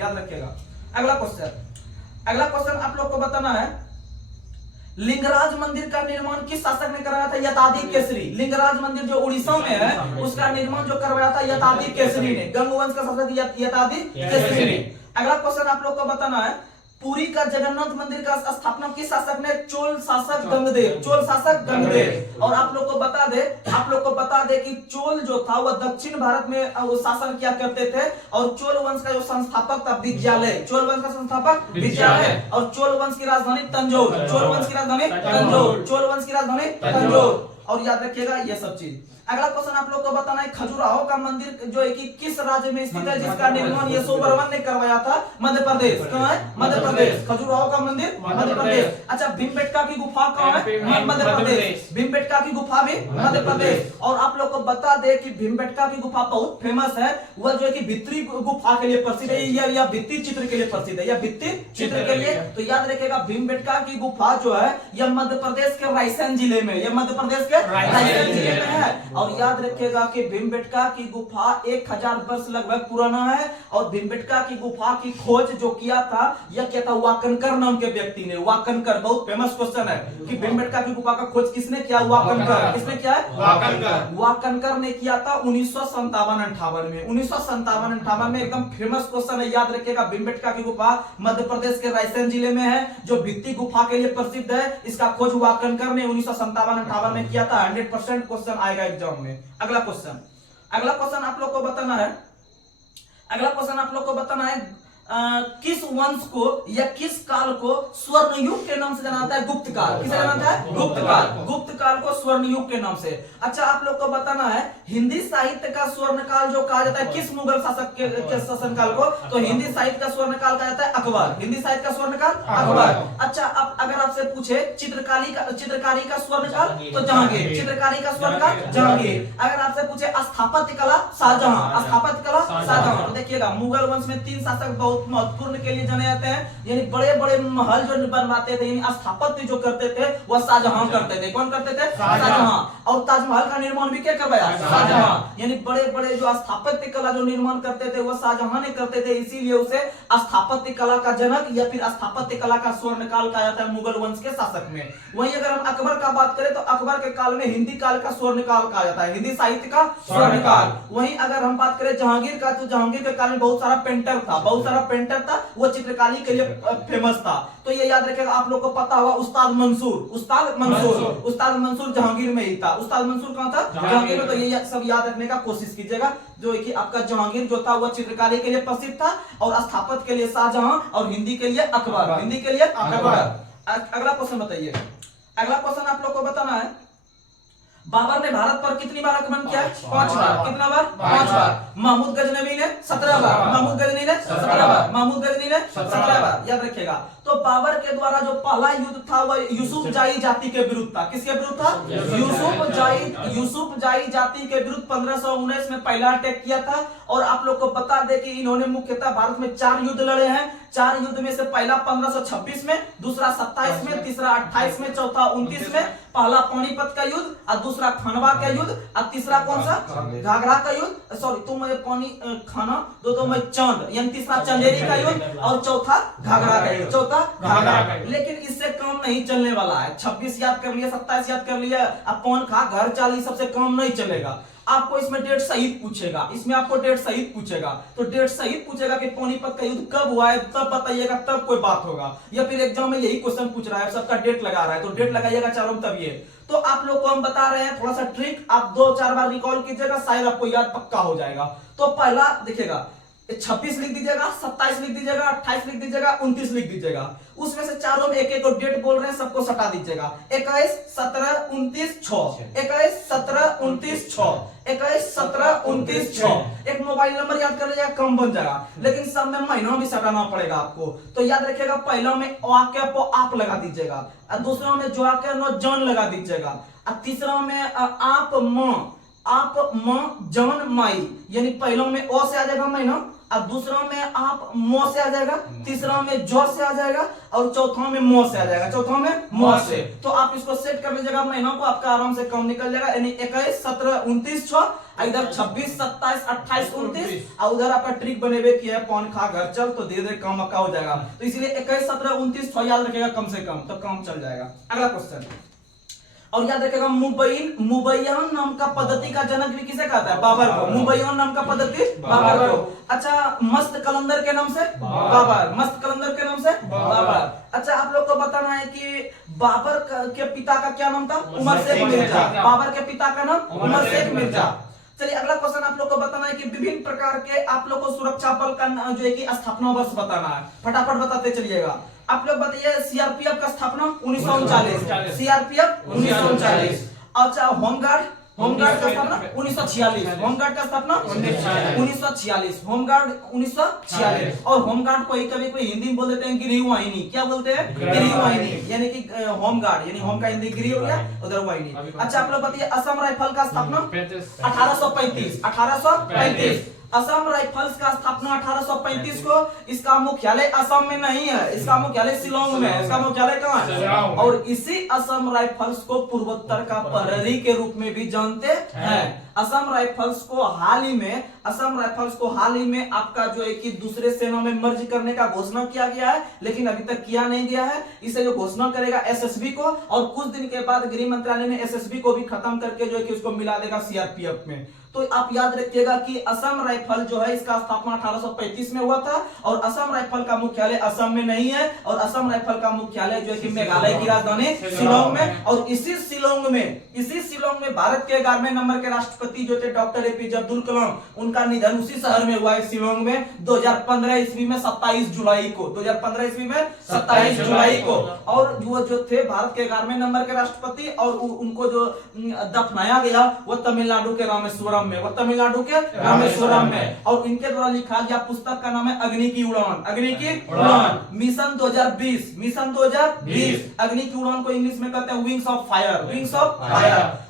याद रखिएगा। अगला क्वेश्चन आप लोग को बताना है, लिंगराज मंदिर का निर्माण किस शासक ने कराया था? यतादी केसरी। लिंगराज मंदिर जो उड़ीसा में है, उसका निर्माण जो करवाया था यतादी केसरी ने। गंगवंश का शासक यतादी केसरी ने। अगला क्वेश्चन आप लोग को बताना है, पुरी का जगन्नाथ मंदिर का स्थापना किस शासक ने? चोल शासक गंगदेव। और आप लोग को बता दे कि चोल जो था वह दक्षिण भारत में वो शासन किया करते थे। और चोल वंश का जो संस्थापक था विद्यालय। चोल वंश का संस्थापक विद्यालय। और चोल वंश की राजधानी तंजौर। और याद रखिएगा ये सब चीज। अगला क्वेश्चन आप लोग को बताना है, खजुराहो का मंदिर जो है कि किस राज्य में स्थित है, जिसका निर्माण यशोवर्मन ने करवाया था? मध्य प्रदेश। कहाँ है? मध्य प्रदेश। खजुराहो का मंदिर मध्य प्रदेश। अच्छा, भीमबेटका की गुफा कहाँ है? मध्य प्रदेश। भीमबेटका की गुफा भी मध्य प्रदेश। और आप लोग को बता दे कि भीमबेटका की गुफा बहुत फेमस है। वह जो है कि भित्ती गुफा के लिए प्रसिद्ध है, या भित्ति चित्र के लिए प्रसिद्ध है, या भित्ति चित्र के लिए। तो याद रखिएगा, भीमबेटका की गुफा जो है यह मध्य प्रदेश के रायसेन जिले में है। और याद रखिएगा कि भीमबेटका की गुफा 1000 वर्ष लगभग पुराना है। और भीमबेटका की गुफा की खोज जो किया था, यह किया था वाकनकर नाम के व्यक्ति ने। वाकनकर बहुत फेमस क्वेश्चन है कि भीमबेटका की गुफा का खोज किसने किया? वाकनकर। किसने किया है? वाकनकर। वाकनकर ने किया था 1957-58 में। 1957-58 में एकदम फेमस क्वेश्चन है, याद रखिएगा। भीमबेटका की गुफा मध्य प्रदेश के रायसेन जिले में है, जो भित्ति गुफा के लिए प्रसिद्ध है। इसका खोज वाकनकर ने 1957-58 में किया था। 100% क्वेश्चन आएगा एग्जाम में। अगला क्वेश्चन आप लोग को बताना है। अगला क्वेश्चन आप लोग को बताना है किस वंश को या किस काल को स्वर्ण युग के नाम से जाना जाता है? गुप्त काल। किसे जाना जाता है? गुप्त काल। गुप्त काल को स्वर्ण युग के नाम से। अच्छा, आप लोग को बताना है हिंदी साहित्य का स्वर्ण काल जो कहा जाता है किस मुगल शासक के शासन काल को? तो हिंदी साहित्य का स्वर्ण काल कहा जाता है अकबर। हिंदी साहित्य का स्वर्ण काल अकबर। अच्छा, अब अगर आपसे पूछे चित्रकारी का स्वर्ण काल, तो जहांगीर। चित्रकारी का स्वर्ण काल जहांगीर। अगर आपसे पूछे स्थापत्य कला, शाहजहां। स्थापत्य कला शाहजहां। तो देखिएगा, मुगल वंश में 3 शासक बहुत महत्वपूर्ण के लिए जाने जाते हैं, यानी बड़े बड़े महल जो बनवाते थे, यानी स्थापत्य जो करते थे वह शाहजहां करते थे। कौन करते थे? शाहजहां। और ताजमहल का निर्माण भी क्या करवाया? शाहजहां। यानी बड़े बड़े जो स्थापत्य कला जो निर्माण करते थे वह शाहजहां ने करते थे, इसीलिए उसे स्थापत्य कला का जनक या फिर स्थापत्य कला का स्वर्ण काल कहा जाता है मुगल वंश के शासक में। वहीं अगर हम अकबर का बात करें तो अकबर के काल में हिंदी काल का स्वर्ण काल कहा जाता है, हिंदी साहित्य का स्वर्ण काल। वहीं अगर हम बात करें जहांगीर का, तो जहांगीर के काल में बहुत सारा पेंटर था, वो चित्रकारी के लिए फेमस था। तो ये याद रखिएगा, आप लोग को पता होगा उस्ताद मंसूर जहांगीर में ही था। उस्ताद मंसूर कहां था? जहांगीर में। तो ये सब याद रखने का कोशिश कीजिएगा, जो कि आपका जहांगीर जो था वह चित्रकारी के लिए प्रसिद्ध था, और स्थापत्य के लिए शाहजहां, और हिंदी के लिए अकबर। हिंदी के लिए अकबर। अगला क्वेश्चन बताइए। अगला क्वेश्चन आप लोग को बताना है बाबर ने भारत पर कितनी बार आक्रमण किया? 5 बार। कितना बार? 5 बार। महमूद गजनवी ने 17 बार। महमूद गजनी ने 17 बार। महमूद गजनी ने 17 बार। याद रखिएगा। तो बाबर के द्वारा जो पहला युद्ध था वह यूसुफजाई जाति के विरुद्ध था। किसके विरुद्ध था? यूसुफजाई जाति के विरुद्ध 1519 में पहला अटैक किया था। और आप लोग को बता दें कि इन्होंने मुख्यतः भारत में 4 युद्ध लड़े हैं। 4 युद्ध में से पहला 1526 में, दूसरा 27 में, तीसरा 28 में, चौथा 29 में। पहला पानीपत का युद्ध, और दूसरा खनवा का युद्ध, और तीसरा कौन सा? घाघरा का युद्ध। सॉरी, तुम पानी खाना दो मैं चांद, यानी तीसरा चंदेरी का युद्ध, और चौथा घाघरा का युद्ध। चौथा घाघरा का युद्ध। लेकिन इससे काम नहीं चलने वाला है। 26 याद कर लिया, 27 याद कर लिया, अब कौन खा घर चाली, सबसे काम नहीं चलेगा। आपको इसमें डेट सहित पूछेगा, इसमें आपको डेट सहित पूछेगा। तो डेट सहित पूछेगा कि पानीपत का युद्ध कब हुआ है, तब बताइएगा, तब कोई बात होगा। या फिर एग्जाम में यही क्वेश्चन पूछ रहा है, सबका डेट लगा रहा है, तो डेट लगाइएगा चारों तब ये। तो आप लोग को हम बता रहे हैं थोड़ा सा ट्रिक, आप 2-4 बार रिकॉल कीजिएगा, शायद आपको याद पक्का हो जाएगा। तो पहला देखिएगा, 26 लिख दीजिएगा, 27 लिख दीजिएगा, 28 लिख दीजिएगा, 29 लिख दीजिएगा। उसमें से चारों में एक एक डेट बोल रहे हैं, सबको सटा दीजिएगा। 21, 17, 29, 6। 21, 17, 29, 6। 21, 17, 29, 6। एक मोबाइल नंबर याद कर लीजिएगा, कम बन जाएगा। लेकिन सब में महीनों भी सटाना पड़ेगा आपको। तो याद रखिएगा, पहला में वाक्य को आप लगा दीजिएगा, और दूसरा में जो आके नो जन लगा दीजिएगा, और तीसरा में आप मां जन माई, यानी पहला में ओ से आ जाएगा महीना, अब दूसरा में आप मो से आ जाएगा, तीसरा में जो से आ जाएगा, और चौथा में मो से आ जाएगा। चौथा में मो से। तो आप इसको सेट कर लीजिएगा महीनों को, आपका आराम से कम निकल जाएगा। यानी 21, 17, 29, 6, इधर 26, 27, 28, 29, और उधर आपका ट्रिक बने हुए किया है पौन खा घर चल, तो धीरे धीरे कम अक्का हो जाएगा। तो इसलिए 21, 17, 29, 6 याद रखेगा कम से कम, तो काम चल जाएगा। अगला क्वेश्चन, और याद रखेगा, मुबैयन नाम का पद्धति का जनक भी किसे कहता है? बाबर को। मुबैयन नाम का पद्धति बाबर को। अच्छा, मस्त कलंदर के नाम से बाबर। मस्त कलंदर के नाम से बाबर। अच्छा, आप लोग को बताना है कि बाबर के पिता का क्या नाम था? उमर शेख मिर्जा। बाबर के पिता का नाम उमर शेख मिर्जा। चलिए, अगला क्वेश्चन आप लोग को बताना है कि विभिन्न प्रकार के आप लोग को सुरक्षा बल का जो है कि स्थापना वर्ष बताना है। फटाफट बताते चलिएगा। आप लोग बताइए, सीआरपीएफ का स्थापना 1939। सीआरपीएफ 1939। अच्छा, होमगार्ड का स्थापना 1946। होमगार्ड का स्थापना 1946। होमगार्ड 1946। और होमगार्ड को कभी कोई हिंदी में बोल देते हैं गृहवाहिनी। क्या बोलते हैं? गृहवाहिनी, यानी कि होमगार्ड, यानी होम का हिंदी गृह हो गया, उधर वाहिनी। अच्छा, आप लोग बताइए, असम राइफल का स्थापना 1835। 1835। असम राइफल्स का स्थापना 1835 को। इसका मुख्यालय असम में नहीं है, इसका मुख्यालय शिलोंग में है। इसका मुख्यालय कहाँ है? और इसी असम राइफल्स को पूर्वोत्तर का प्रहरी के रूप में भी जानते हैं। असम राइफल्स को हाल ही में आपका जो है कि दूसरे सेना में मर्ज करने का घोषणा किया गया है, लेकिन अभी तक किया नहीं गया है। इसे जो घोषणा करेगा एसएसबी को, और कुछ दिन के बाद गृह मंत्रालय ने एसएसबी को भी खत्म करके जो है कि उसको मिला देगा सीआरपीएफ में। तो आप याद रखिएगा कि असम राइफल जो है इसका स्थापना 1835 में हुआ था, और असम राइफल का मुख्यालय असम में नहीं है, और असम राइफल का मुख्यालय जो है कि मेघालय की राजधानी शिलोंग में। और इसी शिलोंग में भारत के 11वें नंबर के राष्ट्रपति जो थे डॉक्टर एपीजे अब्दुल कलाम, उनका निधन उसी शहर में हुआ है, शिलोंग में 2015 ईस्वी में 27 जुलाई को। 2015 ईस्वी में 27 जुलाई को। और वो जो थे भारत के 11वें नंबर के राष्ट्रपति, और उनको जो दफनाया गया वो तमिलनाडु के रामेश्वरम में, वो तमिलनाडु के रामेश्वरम में। और इनके द्वारा लिखा गया पुस्तक का नाम है अग्नि की उड़ान। अग्नि की उड़ान मिशन 2020, मिशन 2020। अग्नि की उड़ान को इंग्लिश में कहते हैं wings of fire, wings of fire.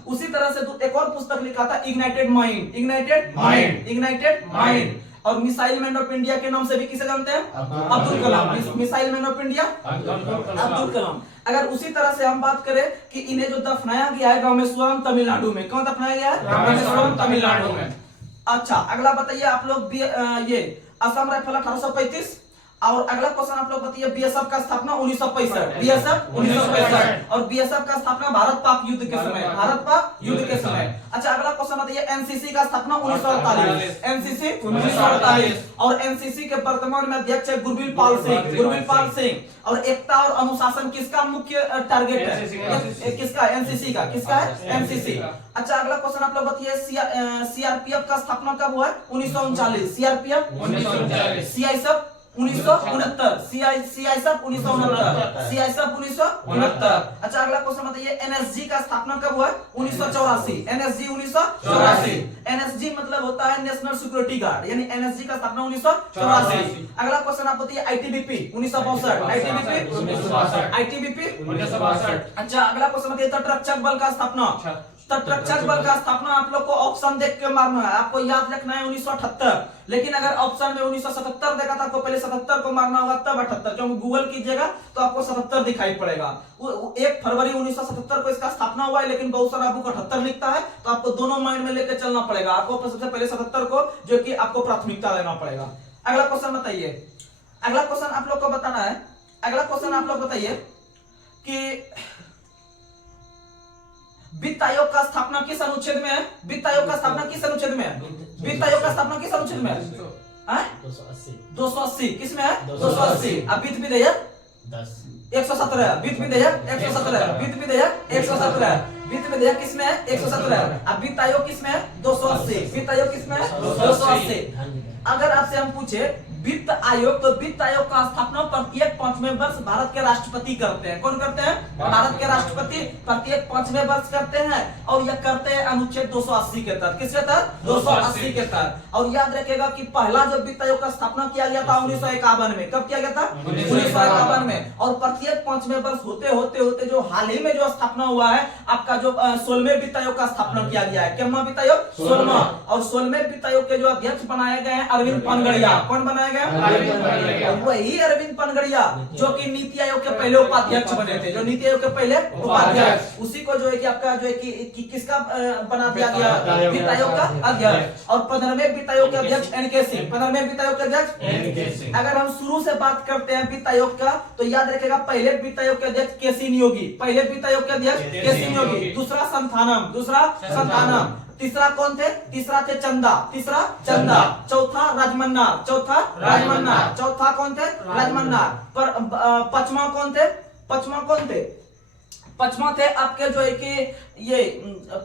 उसी तरह से एक और पुस्तक लिखा था ignited mind, ignited mind, ignited mind. और मिसाइल मैन ऑफ इंडिया के नाम से भी किसे जानते हैं? Abdul Kalam. Missile man of India Abdul Kalam. अगर उसी तरह से हम बात करें कि इन्हें जो दफनाया गया है रामेश्वरम तमिलनाडु में, कौन दफनाया गया है? रामेश्वरम तमिलनाडु में। अच्छा, अगला बताइए आप लोग, ये असम राइफल 1835। और अगला क्वेश्चन आप लोग बताइए, बीएसएफ का स्थापना 1965, बीएसएफ 1965। और बीएसएफ का स्थापना भारत पाक युद्ध के समय, भारत पाक युद्ध के समय। अच्छा, अगला क्वेश्चन बताइए, एनसीसी का स्थापना 1948, एनसीसी 1948। और एनसीसी के वर्तमान में अध्यक्ष है गुरबीर पाल सिंह, गुरबीर पाल सिंह। और एकता और अनुशासन किसका मुख्य टारगेट है? किसका? एनसीसी का। किसका है? एनसीसी। अच्छा, अगला क्वेश्चन आप लोग बताइए, सीआरपीएफ का स्थापना कब हुआ है? 1939। सीआरपीएफ 1939। CISF 1969, CISF 1969, CISF 1969। अच्छा, अगला क्वेश्चन बताइए, एनएसजी का स्थापना कब हुआ है? 1984, एनएसजी 1984। एनएसजी मतलब होता है नेशनल सिक्योरिटी गार्ड, यानी एनएसजी का स्थापना 1984। अगला क्वेश्चन आप बताइए, आईटीबीपी 1962, आईटीबीपी 1962। अच्छा, अगला क्वेश्चन बताइए, तटरक्षक बल का स्थापना, तटरक्षक बल का स्थापना आप लोग को ऑप्शन देख के मारना है, आपको याद रखना है 1978। लेकिन अगर ऑप्शन में 1977 देखा था, आपको पहले 77 को मारना होगा, तब 78, क्योंकि गूगल कीजिएगा तो आपको 77 दिखाई पड़ेगा। 1 फरवरी 1977 को इसका स्थापना हुआ है, लेकिन बहुत सारा आपको 78 लिखता है, तो आपको दोनों माइंड में लेकर चलना पड़ेगा। आपको सबसे पहले 77 को जो कि आपको प्राथमिकता देना पड़ेगा। अगला क्वेश्चन बताइए, अगला क्वेश्चन आप लोग को बताना है, अगला क्वेश्चन आप लोग बताइए कि वित्त आयोग का स्थापना किस अनुच्छेद में है? वित्त आयोग का स्थापना किस अनुच्छेद में है? वित्त आयोग का स्थापना किस अनुच्छेद में है? 280। किस में है? 280। अब वित्त विधेयक 117, वित्त विधेयक 117, वित्त विधेयक 117। वित्त विधेयक किसमें है? 117। अब वित्त आयोग किसमें है? 280। वित्त आयोग किसमें है? 280। अगर आपसे हम पूछे वित्त आयोग, तो वित्त आयोग का स्थापना प्रत्येक 5वें वर्ष भारत के राष्ट्रपति करते हैं। कौन करते हैं? भारत के राष्ट्रपति प्रत्येक 5वें वर्ष करते हैं, और यह करते हैं अनुच्छेद 280 के तहत। किसके तहत? 280 के तहत। और याद रखिएगा कि पहला जो वित्त आयोग का स्थापना किया गया था 1951 में। कब किया गया था? 1951 में। और प्रत्येक 5वें वर्ष होते होते होते जो हाल ही में जो स्थापना हुआ है आपका, जो 16वें वित्त आयोग का स्थापना किया गया है। कितना वित्त आयोग? 16वां। और 16वें वित्त आयोग के जो अध्यक्ष बनाए गए हैं अरविंद पनगड़िया। कौन बनाए गए? वही अरविंद पनगड़िया जो कि नीति आयोग के पहले उपाध्यक्ष बने थे, जो नीति आयोग के पहले उपाध्यक्ष, उसी को जो है कि आपका जो है कि किसका बना दिया गया? वित्त आयोग का अध्यक्ष। और 15वें वित्त आयोग के अध्यक्ष एनके सिंह, 15वें वित्त आयोग के अध्यक्ष एनके सिंह। अगर हम शुरू से बात करते हैं वित्त आयोग का, तो याद रखेगा पहले वित्त आयोग के अध्यक्ष केसी नियोगी, पहले वित्त आयोग के अध्यक्ष केसी नियोगी। दूसरा संथानम, दूसरा संथानम। तीसरा कौन थे? तीसरा थे चंदा, तीसरा चंदा। चौथा राजमन्नार, चौथा राजमन्नार। चौथा कौन थे? राजमन्नार। पर पचमा कौन थे? पचमा कौन थे? पचमा थे आपके जो है कि ये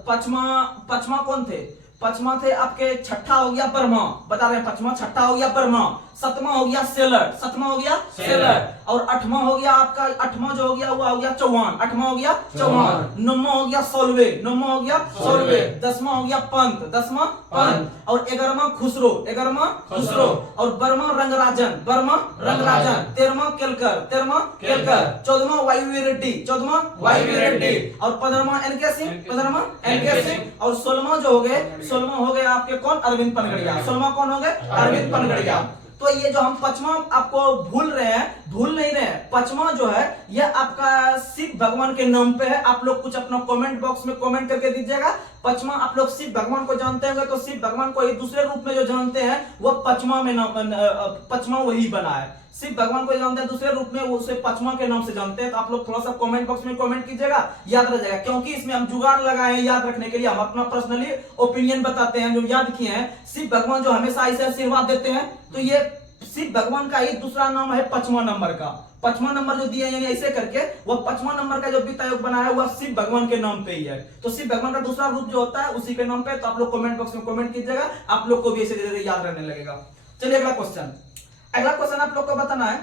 पचमा कौन थे? पचमा थे आपके, छठा हो गया बर्मा, बता रहे हैं, पचमा छठा हो गया बर्मा। सातवां हो गया सेलट, सातवां हो गया सेलट, और आठवां हो गया आपका, आठवां जो हो गया वो हो गया चौहान, आठवां हो गया चौहान, नौवां हो गया सोलवे, नौवां हो गया सोलवे, 10वां हो गया पंत, 10वां पंत, और 11वां खुसरो, 11वां खुसरो, और 12वां रंगराजन, 12वां रंगराजन, 13वां केलकर, 13वां केलकर, 14वां वायवी रेड्डी, 14वां वायवी रेड्डी, और 15वां एनके सिंह, 15वां एनके सिंह, और 16वां जो हो गए, 16वां हो गए आपके कौन, अरविंद पनगड़िया, 16वां कौन हो गए, अरविंद पनगड़िया। तो ये जो हम पांचवा आपको भूल रहे हैं, भूल नहीं रहे हैं, पांचवा जो है यह आपका शिव भगवान के नाम पे है। आप लोग कुछ अपना कमेंट बॉक्स में कमेंट करके दीजिएगा। पांचवा आप लोग शिव भगवान को जानते होंगे, तो शिव भगवान को एक दूसरे रूप में जो जानते हैं वो पांचवा में पांचवा वही बना है। शिव भगवान को जानते हैं दूसरे रूप में, वो उसे पांचवा के नाम से जानते हैं। तो आप लोग थोड़ा सा कमेंट बॉक्स में कमेंट कीजिएगा, याद रह जाएगा, क्योंकि इसमें हम जुगाड़ लगाए हैं याद रखने के लिए। हम अपना पर्सनली ओपिनियन बताते हैं, जो याद किए हैं। शिव भगवान जो हमेशा ऐसे आशीर्वाद देते हैं, तो ये शिव भगवान का एक दूसरा नाम है पांचवा नंबर का। पांचवा नंबर जो दिया यानी ऐसे करके वो पांचवा नंबर का जो वित्त आयोग बना है वह शिव भगवान के नाम पे ही है। तो शिव भगवान का दूसरा रूप जो होता है उसी के नाम पे। तो आप लोग कमेंट बॉक्स में कमेंट कीजिएगा, आप लोग को भी ऐसे धीरे याद रहने लगेगा। चलिए अगला क्वेश्चन, अगला क्वेश्चन आप लोग को बताना है,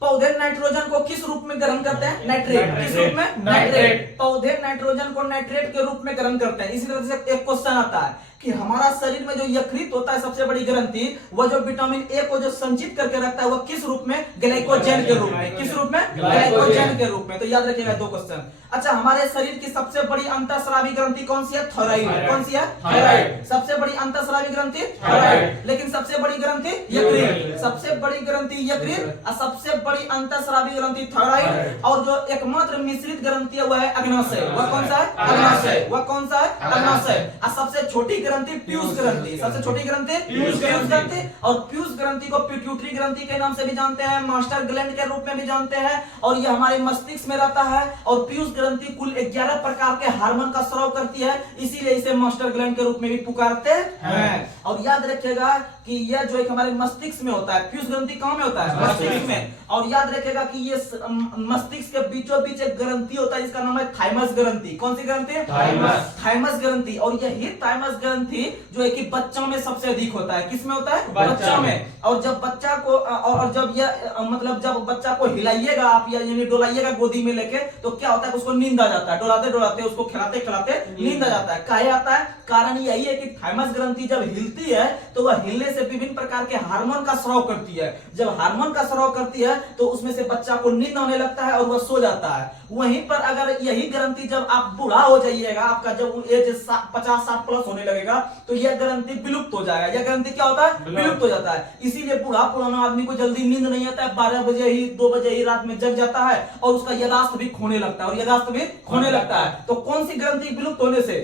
पौधे नाइट्रोजन को किस रूप में ग्रहण करते हैं? नाइट्रेट। किस रूप में? नाइट्रेट। पौधे नाइट्रोजन को नाइट्रेट के रूप में ग्रहण करते हैं। इसी तरह से एक क्वेश्चन आता है कि हमारा शरीर में जो यकृत होता है सबसे बड़ी ग्रंथि, वह जो विटामिन ए को जो संचित करके रखता है वह किस रूप में? ग्लाइकोजन के रूप में। किस रूप में? ग्लाइकोजन के रूप में। तो याद रखिएगा दो क्वेश्चन। अच्छा, हमारे शरीर की सबसे बड़ी अंतःस्रावी ग्रंथि कौन सी है? थायराइड। कौन सी है? थायराइड। सबसे बड़ी अंतःस्रावी ग्रंथि थायराइड। लेकिन सबसे बड़ी ग्रंथि यकृत। सबसे बड़ी ग्रंथि यकृत और सबसे बड़ी अंतःस्रावी ग्रंथि थायराइड। और जो एकमात्र मिश्रित ग्रंथि है वह है अग्नाशय। वह कौन सा है? अग्नाशय। वह कौन सा है? अग्नाशय। और सबसे छोटी ग्रंथि पीयूष ग्रंथि। सबसे छोटी ग्रंथि पीयूष ग्रंथि। और पीयूष ग्रंथि को पिट्यूटरी ग्रंथि के नाम से भी जानते हैं, मास्टर ग्लैंड के रूप में भी जानते हैं, और यह हमारे मस्तिष्क में रहता है। और पीयूष ग्रंथि कुल 11 प्रकार के हार्मोन का स्राव करती है, इसीलिए इसे मास्टर ग्लैंड के रूप में भी पुकारते हैं। और याद रखिएगा कि यह जो एक हमारे मस्तिष्क में होता है, पीयूष ग्रंथि कहां में होता है? मस्तिष्क में। और याद रखिएगा कि ये मस्तिष्क के बीचों बीच एक ग्रंथि होता है जिसका नाम है थाइमस ग्रंथि। कौन सी ग्रंथि? थाइमस। थाइमस ग्रंथि। और यही थाइमस ग्रंथि जो है कि बच्चों में सबसे अधिक होता है। किसमें होता है? बच्चा में। और जब बच्चा को और जब यह मतलब जब बच्चा को हिलाइएगा आप या यानी डोलाइएगा गोदी में लेके, तो क्या होता है? उसको नींद आ जाता है। डोलाते डोलाते उसको खिलाते खिलाते नींद आ जाता है। काहे आता है? कारण यही है कि थाइमस ग्रंथि जब हिलती है तो वह हिलने से विभिन्न प्रकार के हार्मोन का स्राव करती है। जब हार्मोन का स्राव करती है तो उसमें से बच्चा को नींद आने लगता है और वह सो जाता है। वहीं पर अगर यही ग्रंथि जब आप बूढ़ा हो जाइएगा, आपका जब एज 50-60 प्लस होने लगेगा, तो यह ग्रंथि विलुप्त हो जाएगा। यह ग्रंथि क्या होता है? विलुप्त हो जाता है। इसीलिए बूढ़ा पुराना आदमी को जल्दी नींद नहीं आता है, 12 बजे ही 2 बजे ही रात में जग जाता है और उसका यादाश्त भी खोने लगता है। और यादाश्त भी खोने लगता है। तो कौन सी ग्रंथि विलुप्त होने से?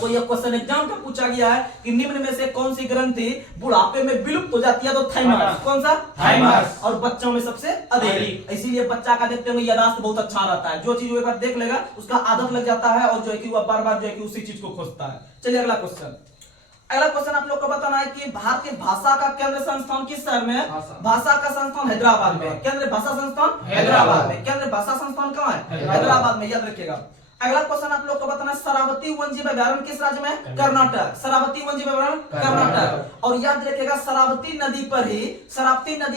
तो यह क्वेश्चन एग्जाम में पूछा गया है कि निम्न में से कौन सी ग्रंथि बुढ़ापे में विलुप्त हो जाती है? तो थाइमस। कौन सा? थाइमस। और बच्चों में सबसे अधिक। इसीलिए बच्चा का देखते हुए यादाश्त बहुत अच्छा रहता है। जो चीज वो एक बार देख लेगा उसका आदत लग जाता है और जो है कि वह बार बार जो है कि उसी चीज को खोजता है। चलिए अगला क्वेश्चन। अगला क्वेश्चन आप लोग को बताना है कि भारतीय भाषा का केंद्र संस्थान किस शहर में है? भाषा का संस्थान हैदराबाद में। केंद्र भाषा संस्थान हैदराबाद में। केंद्र भाषा संस्थान कहाँ है? हैदराबाद में। याद रखिएगा। अगला क्वेश्चन आप लोग को बताना है, शरावती वन्यजीव अभयारण्य किस राज्य में है? कर्नाटक। शरावती वन्यजीव अभयारण्य कर्नाटक। और याद रखिएगा शरावती नदी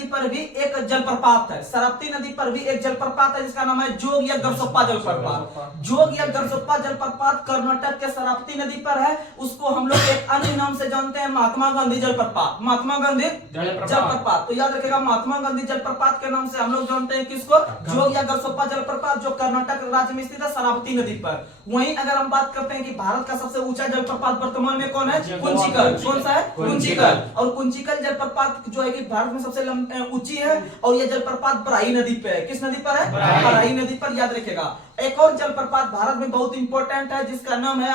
पर भी एक जलप्रपात है। शरावती नदी पर भी एक जलप्रपात है जिसका नाम है जोग या गरसोप्पा जलप्रपात। जोग या गरसोप्पा जलप्रपात कर्नाटक के शरावती नदी पर है। उसको हम लोग एक अन्य नाम से जानते हैं, महात्मा गांधी जलप्रपात। महात्मा गांधी जलप्रपात। तो याद रखिएगा महात्मा गांधी जलप्रपात के नाम से हम लोग जानते हैं किसको? जोग या गरसोप्पा जलप्रपात, जो कर्नाटक राज्य में स्थित है शरावती नदी पर। वहीं अगर हम बात करते हैं कि भारत का सबसे ऊंचा जलप्रपात वर्तमान में कौन है? कुंचिकल। कौन सा है? कुंचिकल। और कुंचिकल जलप्रपात जो है कि भारत में सबसे ऊंची है और यह जलप्रपात बराही नदी पे है। किस नदी पर है? बराही नदी पर। याद रखिएगा। एक और जलप्रपात भारत में बहुत इंपॉर्टेंट है जिसका नाम है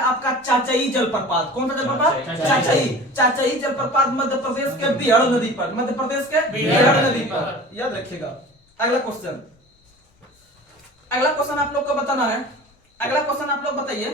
आपका चाचई जलप्रपात। कौन सा जलप्रपात? चाचई। चाचई जलप्रपात मध्य प्रदेश के बिहार नदी पर। मध्य प्रदेश के बिहार नदी पर। याद रखिएगा। अगला क्वेश्चन आप लोग को बताना है। अगला क्वेश्चन आप लोग बताइए,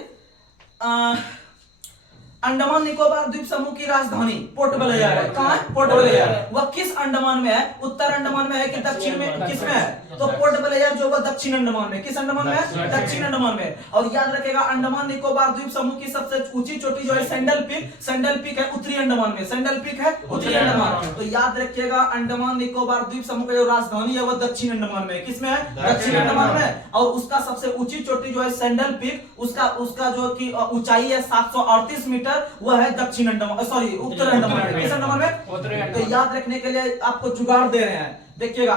अंडमान निकोबार द्वीप समूह की राजधानी पोर्ट ब्लेयर है। कहाँ है? Port Blair. वह किस अंडमान में है? उत्तर अंडमान में है कि दक्षिण में, किस में है? तो पोर्ट ब्लेयर जो है दक्षिण अंडमान में। किस अंडमान में है? दक्षिण अंडमान में। और याद रखेगा अंडमान निकोबार द्वीप समूह की सबसे ऊंची चोटी जो है सैंडल पीक है उत्तरी अंडमान में। सैंडल पीक है उत्तरी अंडमान। तो याद रखिएगा अंडमान निकोबार द्वीप समूह का जो राजधानी है वह दक्षिण अंडमान में। किसमें है? दक्षिण अंडमान में। और उसका सबसे ऊंची चोटी जो है सैंडल पीक, उसका जो की ऊंचाई है 738 मीटर, वह है दक्षिण अंडमान, सॉरी उत्तर अंडमान में। किस अंडमान में? तो याद रखने के लिए आपको जुगाड़ दे रहे हैं। देखिएगा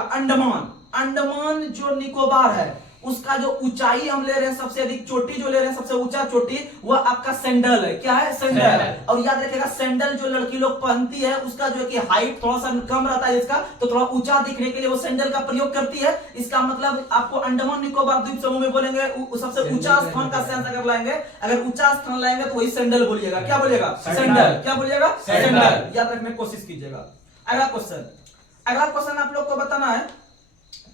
अंडमान जो निकोबार है उसका जो ऊंचाई हम ले रहे हैं, सबसे अधिक चोटी जो ले रहे हैं, सबसे ऊंचा चोटी, वह आपका सैंडल है। क्या है? सैंडल। और याद रखिएगा सैंडल जो लड़की लोग पहनती है उसका जो है कि हाइट थोड़ा सा कम रहता है इसका, तो थोड़ा ऊंचा दिखने के लिए वो सैंडल का प्रयोग करती है। इसका मतलब आपको अंडमान निकोबार द्वीप समूह में बोलेंगे सबसे ऊंचा स्थान का सेंस अगर लाएंगे, अगर ऊंचा स्थान लाएंगे तो वही सैंडल बोलिएगा। क्या बोलिएगा? सैंडल। क्या बोलिएगा? सैंडल। याद रखने की कोशिश कीजिएगा। अगला क्वेश्चन आप लोग को बताना है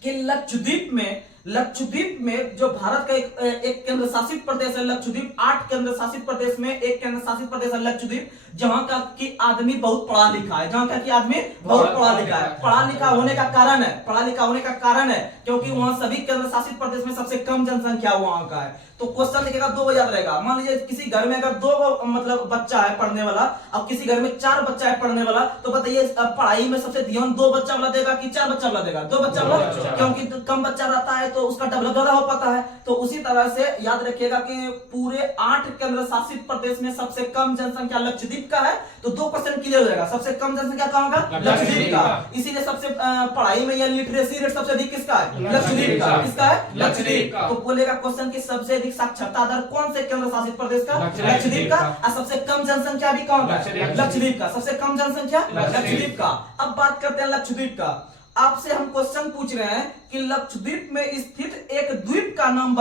कि लक्षद्वीप में जो भारत का एक केंद्र शासित प्रदेश है लक्षद्वीप, 8 केंद्र शासित प्रदेश में एक केंद्र शासित प्रदेश है लक्षद्वीप, जहां का कि आदमी बहुत पढ़ा लिखा है। जहां का कि आदमी बहुत पढ़ा लिखा है। पढ़ा लिखा होने का कारण है क्योंकि वहां सभी केंद्र शासित प्रदेश में सबसे कम जनसंख्या वहां का है। तो क्वेश्चन लिखेगा 2 याद रहेगा। मान लीजिए किसी घर में अगर 2 मतलब बच्चा है पढ़ने वाला, अब किसी घर में 4 बच्चा है पढ़ने वाला, तो बताइए पढ़ाई में सबसे ध्यान 2 बच्चा वाला देगा कि 4 बच्चा वाला देगा? 2 बच्चा वाला, क्योंकि कम बच्चा रहता है तो उसका डबल ज्यादा हो पाता है। तो उसी तरह से याद रखिएगा कि पूरे 8 केंद्र शासित प्रदेश में सबसे कम जनसंख्या लक्षद्वीप का है। तो 2 क्वेश्चन क्लियर हो जाएगा। सबसे कम जनसंख्या कहां का? लक्षद्वीप का। इसीलिए सबसे पढ़ाई में या लिटरेसी रेट सबसे अधिक किसका है? लक्षद्वीप का। किसका है? लक्षद्वीप का। तो बोलेगा क्वेश्चन की सबसे अधिक साक्षरता दर कौन से केंद्र शासित प्रदेश का? लक्षद्वीप का। और सबसे कम जनसंख्या भी कौन का? लक्षद्वीप का। सबसे कम जनसंख्या लक्षद्वीप का। अब बात करते हैं लक्षद्वीप का। आपसे हम क्वेश्चन पूछ रहे हैं कि लक्षद्वीप में स्थित एक द्वीप का नाम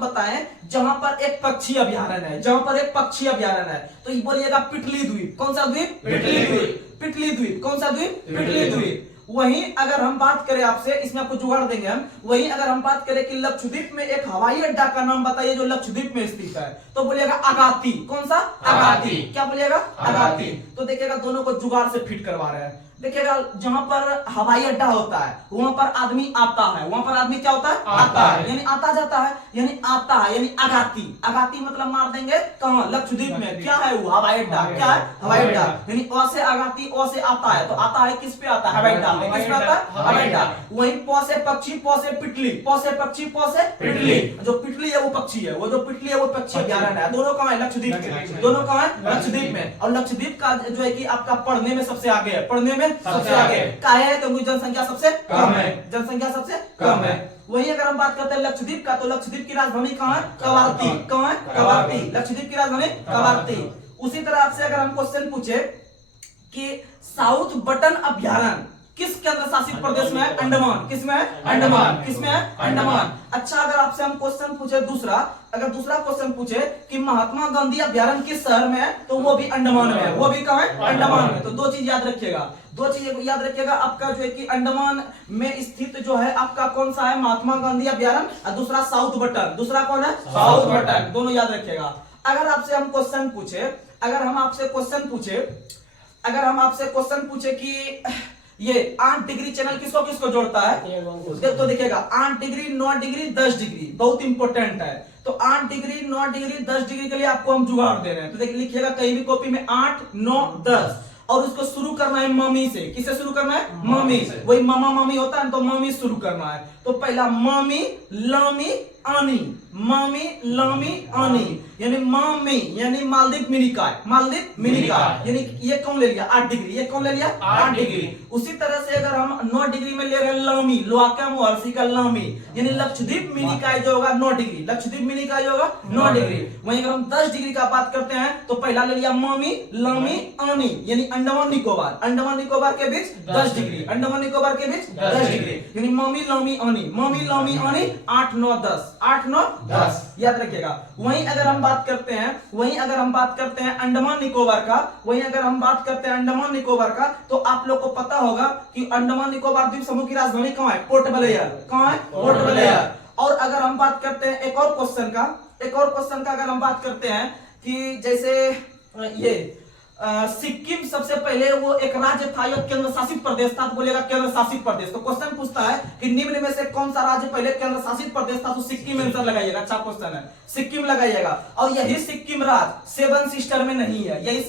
बताएं, जहां पर एक पक्षी अभयारण्य है। तो ये बोलिएगा पिटली द्वीप। कौन सा द्वीप? पिटली द्वीप। कौन सा द्वीप? पिटली द्वीप। वहीं अगर हम बात करें आपसे, इसमें आपको जुगाड़ देंगे हम, वहीं अगर हम बात करें कि लक्षद्वीप में एक हवाई अड्डा का नाम बताइए जो लक्षद्वीप में स्थित है, तो बोलिएगा अगाती। कौन सा? अगाती। क्या बोलिएगा? अगाती। तो देखिएगा दोनों को जुगाड़ से फिट करवा रहे हैं। देखिएगा जहां पर हवाई अड्डा होता है वहां पर आदमी आता है। वहां पर आदमी क्या होता है? आता है, यानी आता जाता है, यानी आता है, यानी अगाती मतलब मार देंगे कहां? लक्षद्वीप में। क्या है वो? हवाई अड्डा। क्या है? हवाई अड्डा। यानी अ से अगाती, अ से आता है, तो आता है किस पे आता है? हवाई अड्डा में। किस पे आता है? हवाई अड्डा। वहीं प से पक्षी, प से पिटली, प से पक्षी, प से पिटली। जो पिटली है वो पक्षी है, वो पक्षी अभयारण्य है। दोनों कहां है? लक्षद्वीप में। दोनों कहां है? लक्षद्वीप में। और लक्षद्वीप का जो है कि आपका पढ़ने में सबसे आगे है, पढ़ने में सबसे आगे काहे है? क्योंकि जनसंख्या सबसे कम है। वही अगर हम बात करते हैं लक्षद्वीप का, तो लक्षद्वीप की राजधानी कहां है? कवारती। कहां है? कवारती। लक्षद्वीप की राजधानी कवारती। उसी तरह आपसे अगर हम क्वेश्चन पूछे कि साउथ बटन अभयारण्य किस केंद्र शासित प्रदेश में है? अंडमान। किसमें है? अंडमान। किसमें है? अंडमान। अच्छा, अगर आपसे हम क्वेश्चन पूछे दूसरा क्वेश्चन पूछे कि महात्मा गांधी अभयारण्य किस शहर में है, तो वो भी अंडमान में है। वो भी कहां है? अंडमान में। तो 2 चीज याद रखिएगा। आपका जो है कि अंडमान में स्थित जो है आपका कौन सा है? महात्मा गांधी अभयारण्य, और दूसरा साउथ बटन। दूसरा कौन है? South button. दोनों याद रखिएगा। अगर आपसे हम क्वेश्चन पूछे कि ये 8 डिग्री चैनल किसको जोड़ता है? तो देखिएगा 8 डिग्री, 9 डिग्री, 10 डिग्री बहुत इंपॉर्टेंट है। तो 8 डिग्री, 9 डिग्री, 10 डिग्री के लिए आपको हम जुगाड़ दे रहे हैं। तो देखिए लिखिएगा कहीं भी कॉपी में 8, 9, 10, और उसको शुरू करना है मम्मी से। किससे शुरू करना है? मम्मी। वही मामा मामी होता है तो मम्मी शुरू करना है। तो पहला मम्मी, लामी, आनी। मामी, लामी, आनी, यानी मामी, यानी मालदीव मिनिकाय। यानी ये कौन ले लिया? 8 डिग्री। ये कौन ले लिया? 8 डिग्री। उसी तरह से अगर हम 9 डिग्री में ले रहे हैं लामी, लोआका मुहर्षि का लामी, यानी लक्षद्वीप मिनिकाय जो होगा 9 डिग्री। लक्षद्वीप मिनिकाय जो होगा 9 डिग्री। वहीं अगर हम 10 डिग्री का बात करते हैं तो पहला ले लिया मामी, लामी, आनी, यानी अंडमान निकोबार के बीच 10 डिग्री। अंडमान निकोबार के बीच 10 डिग्री, यानी मामी, लामी, आनी, 8, 9, 10, 8, 9, 10 याद रखिएगा। वहीं अगर हम बात करते हैं अंडमान निकोबार का, तो आप लोग को पता होगा कि अंडमान निकोबार द्वीप समूह की राजधानी कहां है? Port Blair. कहां है? Port Blair. और अगर हम बात करते हैं एक और क्वेश्चन का अगर हम बात करते हैं कि जैसे ये सिक्किम सबसे पहले वो एक राज्य था या केंद्र शासित प्रदेश था, तो बोलेगा केंद्र शासित प्रदेश। तो क्वेश्चन पूछता है कि निम्न में से कौन सा राज्य पहले केंद्र शासित प्रदेश था, तो सिक्किम आंसर लगाइएगा। अच्छा क्वेश्चन है, सिक्किम लगाइएगा। और यही सिक्किम राज्य सेवन सिस्टर में नहीं है, यही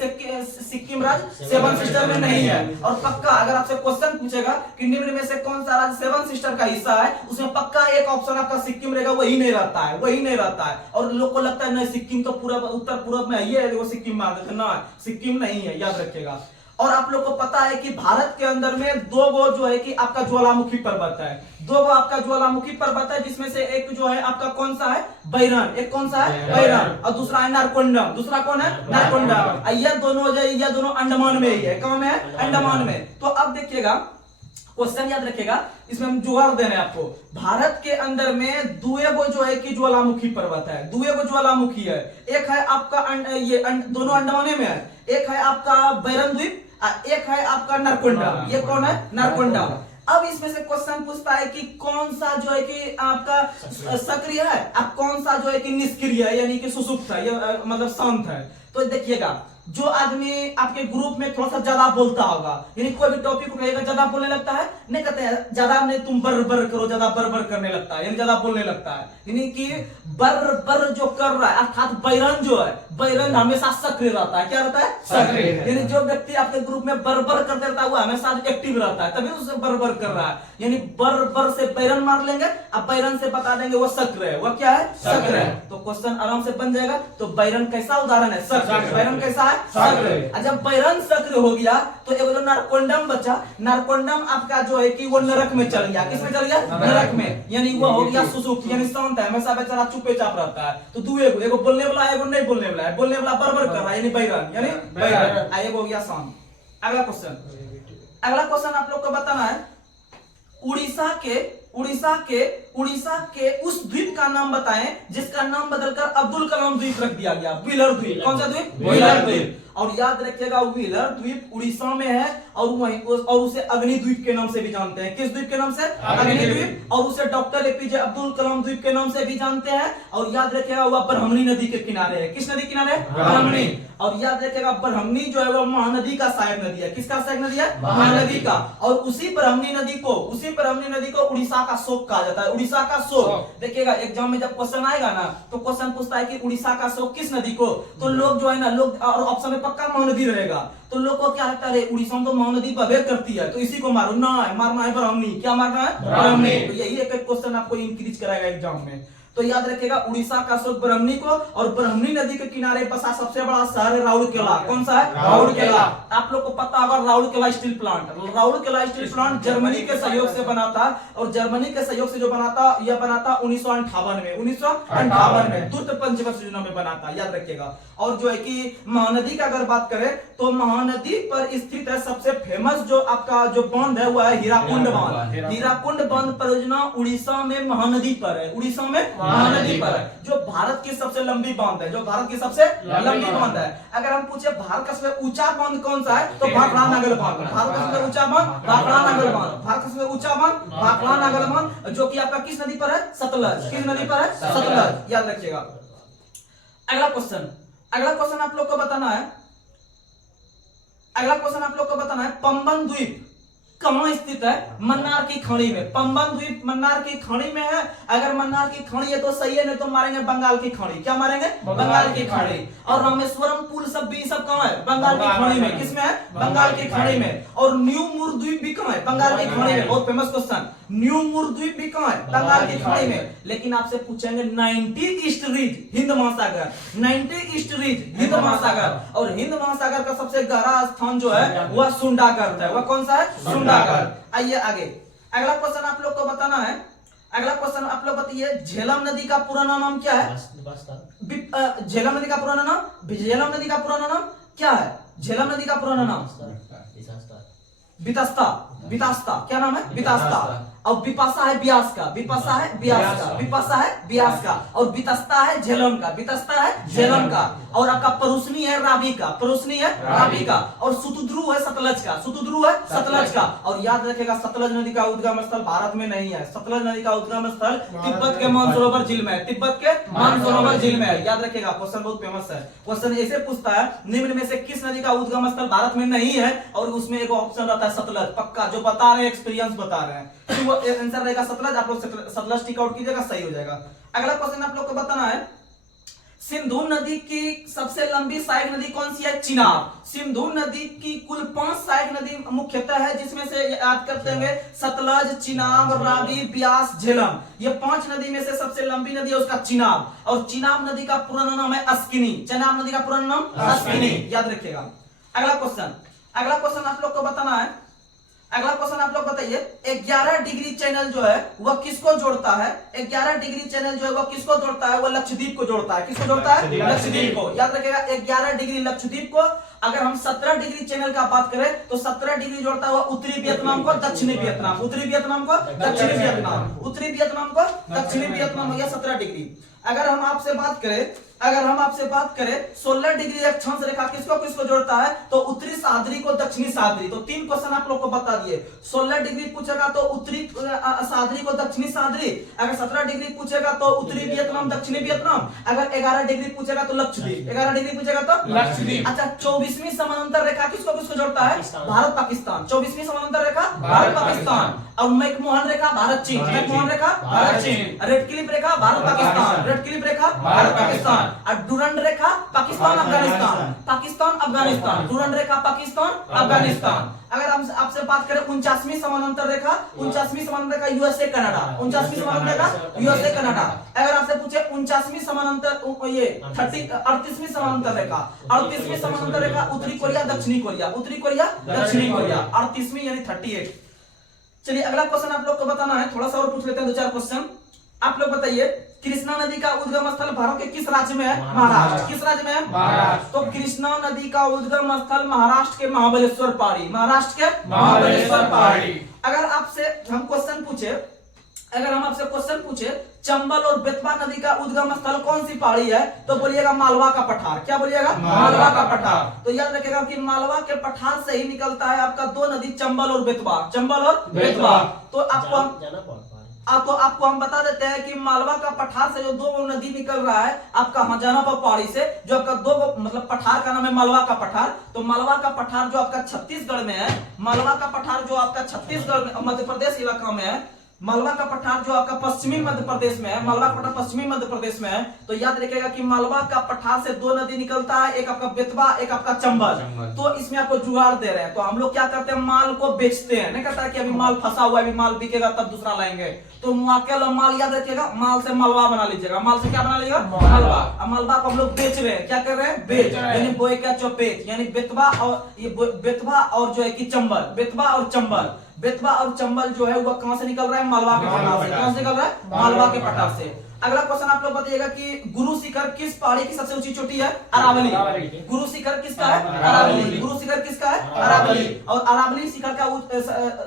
सिक्किम राज्य सेवन सिस्टर में नहीं है। और पक्का अगर आपसे क्वेश्चन पूछेगा कि निम्न में से कौन सा राज्य सेवन सिस्टर का हिस्सा है, उसमें पक्का एक ऑप्शन आपका सिक्किम रहेगा, वही नहीं रहता है, वही नहीं रहता है। और लोग को लगता है नहीं सिक्किम तो पूरा उत्तर पूर्व में है, वो सिक्किम मार देते ना, सिक्किम नहीं है, याद रखिएगा। और आप लोग को पता है कि भारत के अंदर में दो गो जो है कि आपका ज्वालामुखी पर्वत है, दो गो आपका ज्वालामुखी पर्वत है, जिसमें से एक जो है आपका कौन सा है, बैरन, एक कौन सा है बैरन, और दूसरा है नारकोंडम। दूसरा कौन है, नारकोंडम। ये दोनों अंडमान में ही है, कौन है, अंडमान में। तो अब देखिएगा क्वेश्चन याद रखिएगा, इसमें हम जुगाड़ दे रहे हैं आपको। भारत के अंदर में दुएगो जो है कि ज्वालामुखी पर्वत है, दुएगो ज्वालामुखी है। एक है आपका दोनों अंडमाने में है, एक है आपका बैरन द्वीप, एक है आपका नारकोंडा। ये कौन है, नारकोंडा। अब इसमें से क्वेश्चन पूछता है कि कौन सा जो है कि आपका सक्रिय है, अब कौन सा जो है कि निष्क्रिय है, यानी कि सुसुप्त है, मतलब शांत है। तो देखिएगा, जो आदमी आपके ग्रुप में थोड़ा सा ज्यादा बोलता होगा, यानी कोई भी टॉपिक उठाएगा ज्यादा बोलने लगता है, नहीं कहते हैं ज्यादा नहीं तुम बर बर करो, ज्यादा बर बर करने लगता है, यानी ज्यादा बोलने लगता है, यानी कि बर बर जो कर रहा है, अर्थात बैरन जो है, बैरन हमेशा सक्रिय रहता है। क्या रहता है, सक्रिय। यानी जो व्यक्ति आपके ग्रुप में बर बर करते रहता है वो हमेशा एक्टिव रहता है, तभी उसे बर बर कर रहा है। यानी बर बर से बैरन मार लेंगे, अब बैरन से बता देंगे वो सक्रिय है, वो क्या है, सक्रिय है। तो क्वेश्चन आराम से बन जाएगा। तो बैरन कैसा उदाहरण है, सक्रिय। बैरन कैसा है, सक्रिय। जब बैरन सक्रिय हो गया तो एक जो नारकोंडम बचा, नारकोंडम आपका जो है कि वो नरक में चल गया। किसमें चल गया, नरक में, यानी वो हो गया सुसुप्त, यानी शांत है, हमेशा बेचारा चुपे चाप रहता है। तो दुएगो, एगो बोलने वाला है, एगो नहीं बोलने वाला है, बोलने वाला बरबर कर रहा है, यानी बैरन, यानी बैरन। एगो हो गया शांत। अगला क्वेश्चन, अगला क्वेश्चन आप लोग को बताना है, उड़ीसा के उस द्वीप का नाम बताएं जिसका नाम बदलकर अब्दुल कलाम द्वीप रख दिया गया। व्हीलर द्वीप। कौन सा द्वीप, व्हीलर द्वीप। और याद रखिएगा व्हीलर द्वीप उड़ीसा में है, और वहीं और उसे अग्नि द्वीप के नाम से भी जानते हैं। किस द्वीप के नाम से, अग्नि द्वीप। और उसे डॉक्टर एपीजे अब्दुल कलाम द्वीप के नाम से भी जानते हैं। और याद रखिएगा वह ब्रह्मणी नदी के किनारे है। किस नदी किनारे, ब्रह्मणी। और याद रखिएगा ब्रह्मणी जो है वो महानदी का सहायक नदी है। किसका सहायक नदी है, महानदी का। और उसी ब्रह्मणी नदी को उड़ीसा का शोक कहा जाता है, उड़ीसा का शोक। देखिएगा एग्जाम में जब क्वेश्चन आएगा ना, तो क्वेश्चन पूछता है कि उड़ीसा का शोक किस नदी को, तो लोग जो है ना, लोग और ऑप्शन में पक्का महानदी रहेगा, तो लोग को क्या लगता है, उड़ीसा में तो महानदी बहे करती है, तो इसी को मारो ना, मारना है ब्राह्मणी। क्या मारना है, ब्राह्मणी। तो यही एक क्वेश्चन आपको इंक्रीज कराएगा एग्जाम में। तो याद रखिएगा उड़ीसा का शोक ब्राह्मणी को, और ब्राह्मणी नदी के किनारे बसा सबसे बड़ा शहर है राउरकेला। कौन सा है, राउरकेला। आप लोग को पता होगा Rourkela steel plant, Rourkela steel plant Germany के सहयोग से बना था, और जर्मनी के सहयोग से जो बना था, यह बना था 1958 में, 1958 में द्रुत पंचवर्ष योजना में बना था, याद रखिएगा। और जो है कि महानदी का अगर बात करें तो महानदी पर स्थित है सबसे फेमस जो आपका जो बांध है वो है हीराकुंड बांध। हीराकुंड बांध परियोजना उड़ीसा में महानदी पर है, उड़ीसा में महानदी पर है, जो भारत की सबसे लंबी बांध है, जो भारत की सबसे लंबी बांध है। अगर हम पूछे भारत का सबसे ऊंचा बांध कौन सा है, तो भाखड़ा नागल बांध। भारत का सबसे ऊंचा बांध भाखड़ा नागल बांध, भारत का सबसे ऊंचा बांध भाखड़ा नागल बांध, जो कि आपका किस नदी पर है, सतलज। किस नदी पर है, सतलज, याद रखिएगा। अगला क्वेश्चन आप लोग को बताना है, अगला क्वेश्चन आप लोग को बताना है, पंबन द्वीप कहां स्थित है, मन्नार की खाड़ी में। पंबन द्वीप मन्नार की खाड़ी में है। अगर मन्नार की खाड़ी है तो सही है, नहीं तो मारेंगे बंगाल की खाड़ी। क्या मारेंगे, बंगाल की खाड़ी। और रामेश्वरम पुल सब भी सब कहां है, बंगाल की खाड़ी में। किसमें है, बंगाल की खाड़ी में। और न्यू मूर द्वीप भी कहां है, बंगाल की खाड़ी में। बहुत फेमस क्वेश्चन, न्यू मूर द्वीप भी कहां है, बंगाल की खाड़ी में। लेकिन आपसे पूछेंगे 90 ईस्ट रीज हिंद महासागर, 90 ईस्ट रीज हिंद महासागर। और हिंद महासागर का सबसे गहरा स्थान जो है वह सुंडाकर है। वह कौन सा है, सुंडाकर। आइए आगे, अगला क्वेश्चन आप लोग को बताना है, अगला क्वेश्चन आप लोग बताइए, झेलम नदी का पुराना नाम क्या है। झेलम नदी का पुराना नाम, झेलम नदी का पुराना नाम क्या है, झेलम नदी का पुराना नाम बितास्ता। बितास्ता, क्या नाम है, बितास्ता। और विपाशा है ब्यास का, विपाशा है ब्यास का, विपाशा है ब्यास का, और वितस्ता है झेलम का, वितस्ता है झेलम का, और आपका परुष्णी है रावी का, परुष्णी है रावी का, और सुतुद्रु है सतलज का, सुतुद्रु है सतलज का। और याद रखेगा सतलज नदी का उद्गम स्थल भारत में नहीं है, सतलज नदी का उद्गम स्थल तिब्बत के मानसरोवर झील में है, तिब्बत के मानसरोवर झील में है। याद रखेगा, क्वेश्चन बहुत फेमस है। क्वेश्चन ऐसे पूछता है निम्न में से किस नदी का उद्गम स्थल भारत में नहीं है, और उसमें एक ऑप्शन रहता है सतलज। पक्का जो बता रहे हैं एक्सपीरियंस बता रहे हैं, तो वो आंसर रहेगा सतलज। आप लोग सतलज टिक आउट कीजिएगा, सही हो जाएगा। अगला क्वेश्चन आप लोग को बताना है सिंधु नदी की सबसे लंबी सहायक नदी कौन सी है? चिनाब। सिंधु नदी की कुल 5 सहायक नदी मुख्यतः है, जिसमें से याद करते होंगे सतलज, चिनाब, रावी, ब्यास, झेलम। ये 5 नदी में से सबसे लंबी नदी है उसका चिनाब, और चिनाब नदी का पुराना नाम है अस्किनी। चिनाब नदी का पुराना नाम अस्किनी, याद रखिएगा। अगला क्वेश्चन आप लोग को बताना है, अगला क्वेश्चन आप लोग बताइए 11 डिग्री चैनल जो है वह किसको जोड़ता है? 11 डिग्री चैनल जो है वह किसको जोड़ता है? वह लक्षद्वीप को जोड़ता है। किसको जोड़ता है? लक्षद्वीप को। याद रखिएगा 11 डिग्री लक्षद्वीप को। अगर हम 17 डिग्री चैनल का बात करें तो 17 डिग्री जोड़ता है वह उत्तरी वियतनाम को दक्षिणी वियतनाम, उत्तरी वियतनाम को दक्षिणी वियतनाम, उत्तरी वियतनाम को दक्षिणी वियतनाम हो गया 17 डिग्री। अगर हम आपसे बात करें 16 डिग्री अक्षांश रेखा किसको किसको जोड़ता है? तो उत्तरी सह्याद्री को दक्षिणी सह्याद्री। तो 3 क्वेश्चन आप लोग को बता दिए। 16 डिग्री पूछेगा तो उत्तरी सह्याद्री को दक्षिणी सह्याद्री, अगर 17 डिग्री पूछेगा तो उत्तरी वियतनाम दक्षिणी वियतनाम, अगर 11 डिग्री पूछेगा तो लक्षद्वीप, 11 डिग्री पूछेगा तो लक्षद्वीप। अच्छा 24वीं समानांतर रेखा किसको किसको जोड़ता है? भारत पाकिस्तान। 24वीं समानांतर रेखा भारत पाकिस्तान, और मैकमोहन रेखा भारत चीन, मैकमोहन रेखा भारत चीन, रेड क्लिफ रेखा भारत पाकिस्तान, रेड क्लिफ रेखा भारत पाकिस्तान, और डुरंड रेखा पाकिस्तान अफगानिस्तान, पाकिस्तान अफगानिस्तान, डुरंड रेखा पाकिस्तान अफगानिस्तान। अगर हम आपसे बात करें 49वीं समानांतर रेखा, 49वीं समानांतर रेखा यूएसए कनाडा, 49वीं समानांतर रेखा यूएसए कनाडा। अगर आपसे पूछे 49वीं समानांतर ये 38वीं समानांतर रेखा, 38वीं समानांतर रेखा उत्तरी कोरिया दक्षिणी कोरिया, उत्तरी कोरिया दक्षिणी कोरिया, 38वीं यानी 38। चलिए अगला क्वेश्चन आप लोग को बताना है, थोड़ा सा और पूछ लेते हैं 2-4 क्वेश्चन। आप लोग बताइए कृष्णा नदी का उद्गम स्थल भारत के किस राज्य में है? महाराष्ट्र। किस राज्य में है? महाराष्ट्र। तो कृष्णा नदी का उद्गम स्थल महाराष्ट्र के महाबलेश्वर पहाड़ी, महाराष्ट्र के महाबलेश्वर पहाड़ी। अगर आपसे हम क्वेश्चन पूछे चंबल और बेतवा नदी का उद्गम स्थल कौन सी पहाड़ी है? तो बोलिएगा मालवा का पठार। क्या बोलिएगा? मालवा का पठार। तो याद रखिएगा कि मालवा के पठार से ही निकलता है आपका 2 नदी चंबल और बेतवा, चंबल और बेतवा। तो आपको हम बता देते हैं कि मालवा का पठार से जो 2 नदी निकल रहा है आपका हजानापुर पहाड़ी से, जो आपका 2 मतलब पठार का नाम है मालवा का पठार। तो मालवा का पठार जो आपका छत्तीसगढ़ में है, मालवा का पठार जो आपका छत्तीसगढ़ में मध्य प्रदेश इलाका में है, मालवा का पठार जो आपका पश्चिमी मध्य प्रदेश में है, मालवा का पठार पश्चिमी मध्य प्रदेश में है। तो याद रखिएगा कि मालवा का पठार से 2 नदी निकलता है, एक आपका बेतवा, एक आपका चंबल। तो इसमें आपको जुगाड़ दे रहे हैं। तो हम लोग क्या करते हैं, माल को बेचते हैं, नहीं कहता है कि अभी माल फंसा हुआ है, अभी माल बिकेगा तब दूसरा लाएंगे। तो माल याद रखिएगा, माल से मलवा बना लीजिएगा, माल से क्या बना लीजिएगा? मलवा। मलवा को हम लोग बेच रहे हैं, क्या कर रहे हैं? बेच, यानी बोए क्या चौपेच, यानी बेतवा और ये बेतवा और जो है कि चंबल, बेतवा और चंबल, बेतवा और चंबल जो है वह कहां से निकल रहा है? मालवा के पठार से। कहां से निकल रहा है? मालवा के पठार से। अगला क्वेश्चन आप लोग बताइएगा कि गुरु शिखर किस पहाड़ी की सबसे ऊंची चोटी है? अरावली। गुरु शिखर किसका है? अरावली। गुरु शिखर किसका है? अरावली। और अरावली शिखर का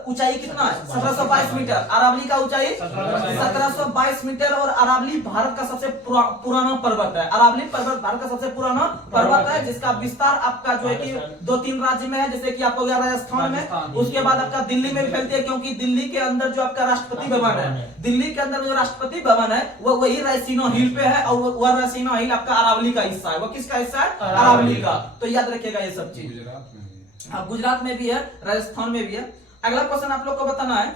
ऊंचाई कितना है? 1722 मीटर। अरावली का ऊंचाई 1722 मीटर। और अरावली भारत का सबसे पुराना पर्वत है। अरावली पर्वत भारत का सबसे पुराना पर्वत है, जिसका विस्तार आपका जो है कि 2-3 राज्य में है, जैसे कि आपको राजस्थान में, उसके बाद आपका दिल्ली में फैलती है, क्योंकि दिल्ली के अंदर जो आपका राष्ट्रपति भवन है, दिल्ली के अंदर जो राष्ट्रपति भवन है वो वही रायसीना हिल पे है, और वह रायसीना हिल आपका अरावली का हिस्सा है। वो किसका हिस्सा है? अरावली का। तो याद रखिएगा ये सब चीज। गुजरात में भी है, राजस्थान में भी है। अगला क्वेश्चन आप लोग को बताना है,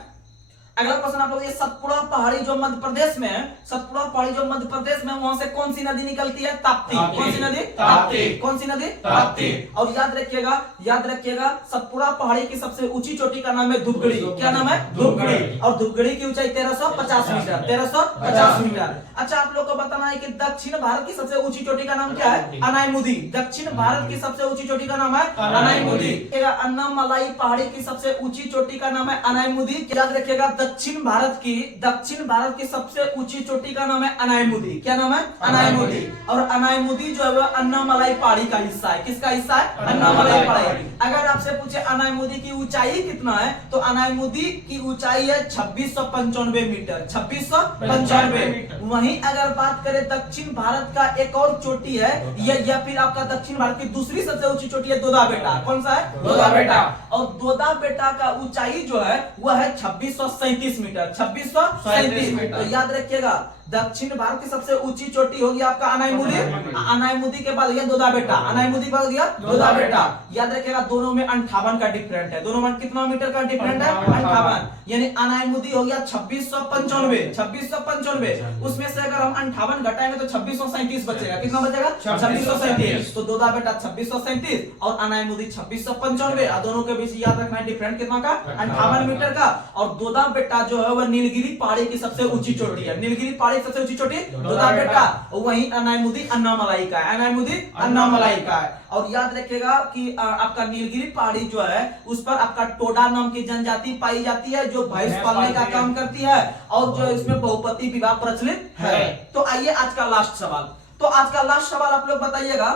अगला क्वेश्चन आप लोग, ये सतपुड़ा पहाड़ी जो मध्य प्रदेश में है, सतपुड़ा पहाड़ी जो मध्य प्रदेश में, वहां से कौन सी नदी निकलती है? ताप्ती। कौन सी नदी? ताप्ती। कौन सी नदी? ताप्ती। और याद रखिएगा सतपुड़ा पहाड़ी की सबसे ऊंची चोटी का नाम है धूपगढ़ी। क्या नाम है? धूपगढ़ी। और धूपगढ़ी की ऊंचाई 1350 मीटर, 1350 मीटर। अच्छा आप लोग को बताना है कि दक्षिण भारत की सबसे ऊंची चोटी का नाम क्या है? अनायमुदी। दक्षिण भारत की सबसे ऊंची चोटी का नाम है अनायमुदी। अन्नामलाई पहाड़ी की सबसे ऊंची चोटी का नाम है अनायमुदी। याद रखिएगा दक्षिण भारत की सबसे ऊंची चोटी का नाम है अनायमुदी। क्या नाम है? अनायमुदी। और अनायमुदी जो है वह अन्नामलाई पहाड़ी का हिस्सा है। किसका हिस्सा है? अन्नामलाई पहाड़ी। अगर आपसे पूछे अनायमुदी की ऊंचाई कितना है, तो अनायमुदी की ऊंचाई है 2695 मीटर। 2695। वहीं अगर बात करें दक्षिण भारत का एक और चोटी है, या फिर आपका दक्षिण भारत की दूसरी सबसे ऊंची चोटी है दोदा बेटा। कौन सा है? दोदा बेटा। और दोदा बेटा का ऊंचाई जो है वह है 2637 मीटर। 2637 मीटर। तो याद रखिएगा, दक्षिण भारत की सबसे ऊंची चोटी होगी आपका अनायमुदी। अनायमुदी के बाद दोदा बेटा। अनायमुदी बाद गया दोदा बेटा। याद रखिएगा, दोनों में 58 का डिफरेंट है। दोनों में कितना मीटर का डिफरेंट है? 58। यानी अनायमुदी हो गया 2695। उसमें से अगर हम 58 घटाएंगे तो 2637 बचेगा। कितना बचेगा? 2637। तो दोदा बेटा 2637 और अनायमुदी 2695। दोनों के बीच याद रखना है डिफरेंट कितना का? 58 मीटर का। और दोदा बेटा जो है वह नीलगिरी पहाड़ी की सबसे ऊंची चोटी है। नीलगिरी पहाड़ी सबसे ऊंची चोटी दोदा बेटा। वहीं अनायमुदी अन्नामलाई का है। अनायमुदी अन्नामलाई का है। और याद रखिएगा कि आपका नीलगिरी पहाड़ी जो है उस पर आपका टोडा नाम की जनजाति पाई जाती है, जो भैंस पालने का काम करती है और जो इसमें बहुपति विवाह प्रचलित है। तो आइए आज का लास्ट सवाल। तो आज का लास्ट सवाल आप लोग बताइएगा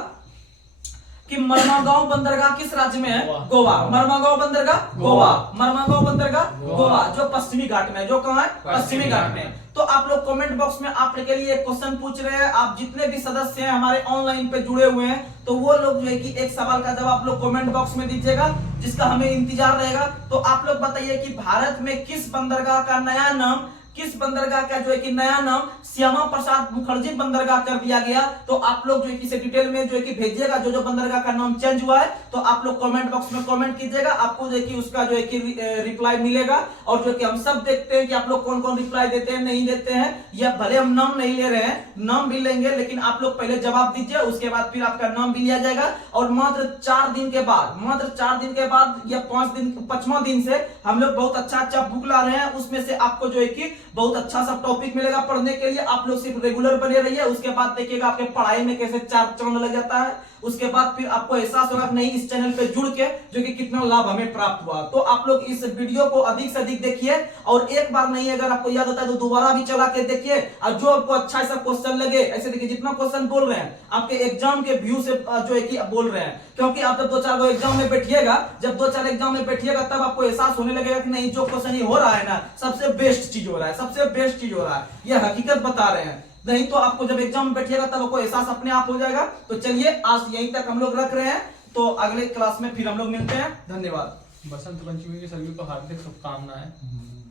कि मर्मागांव बंदरगाह किस राज्य में है? गोवा। मर्मागांव बंदरगाह गोवा। मर्मागांव बंदरगाह गोवा, जो पश्चिमी घाट में है। जो कहां है? पश्चिमी घाट में। तो आप लोग कमेंट बॉक्स में आपके लिए एक क्वेश्चन पूछ रहे हैं। आप जितने भी सदस्य हैं हमारे ऑनलाइन पे जुड़े हुए हैं, तो वो लोग जो है कि एक सवाल का जवाब आप लोग कमेंट बॉक्स में दीजिएगा, जिसका हमें इंतजार रहेगा। तो आप लोग बताइए कि भारत में किस बंदरगाह का नया नाम जो है कि नया नाम श्यामा प्रसाद मुखर्जी बंदरगाह कर दिया गया। तो आप लोग जो है कि डिटेल में जो है कि भेजिएगा जो बंदरगाह का नाम चेंज हुआ है। तो आप लोग कमेंट बॉक्स में कमेंट कीजिएगा, आपको जो है कि उसका जो है कि रिप्लाई मिलेगा। और जो कि हम सब देखते हैं कि आप लोग कौन कौन रिप्लाई देते हैं, नहीं देते हैं, या भले हम नाम नहीं ले रहे हैं, नाम भी लेंगे, लेकिन आप लोग पहले जवाब दीजिए, उसके बाद फिर आपका नाम भी लिया जाएगा। और मात्र 4 दिन के बाद या 5वां दिन से हम लोग बहुत अच्छा बुक ला रहे हैं। उसमें से आपको जो है कि बहुत अच्छा सा टॉपिक मिलेगा पढ़ने के लिए। आप लोग सिर्फ रेगुलर बने रहिए, उसके बाद देखिएगा आपके पढ़ाई में कैसे चार चांद लग जाता है। उसके बाद फिर आपको एहसास होगा नहीं इस चैनल पे जुड़ के जो कि कितना लाभ हमें प्राप्त हुआ। तो आप लोग इस वीडियो को अधिक से अधिक देखिए, और एक बार नहीं अगर आपको याद होता है तो दोबारा भी चला के देखिए। और जो आपको अच्छा ऐसा क्वेश्चन लगे, ऐसे देखिए जितना क्वेश्चन बोल रहे हैं आपके एग्जाम के व्यू से जो है कि बोल रहे हैं, क्योंकि आप जब 2-4 एग्जाम में बैठिएगा, तब आपको एहसास होने लगेगा कि नहीं जो क्वेश्चन ये हो रहा है ना, सबसे बेस्ट चीज हो रहा है, सबसे बेस्ट चीज हो रहा है, ये हकीकत बता रहे हैं। नहीं तो आपको जब एग्जाम में बैठिएगा तब आपको एहसास अपने आप हो जाएगा। तो चलिए आज यहीं तक हम लोग रख रहे हैं, तो अगले क्लास में फिर हम लोग मिलते हैं। धन्यवाद। बसंत पंचमी की सभी को हार्दिक शुभकामनाएं।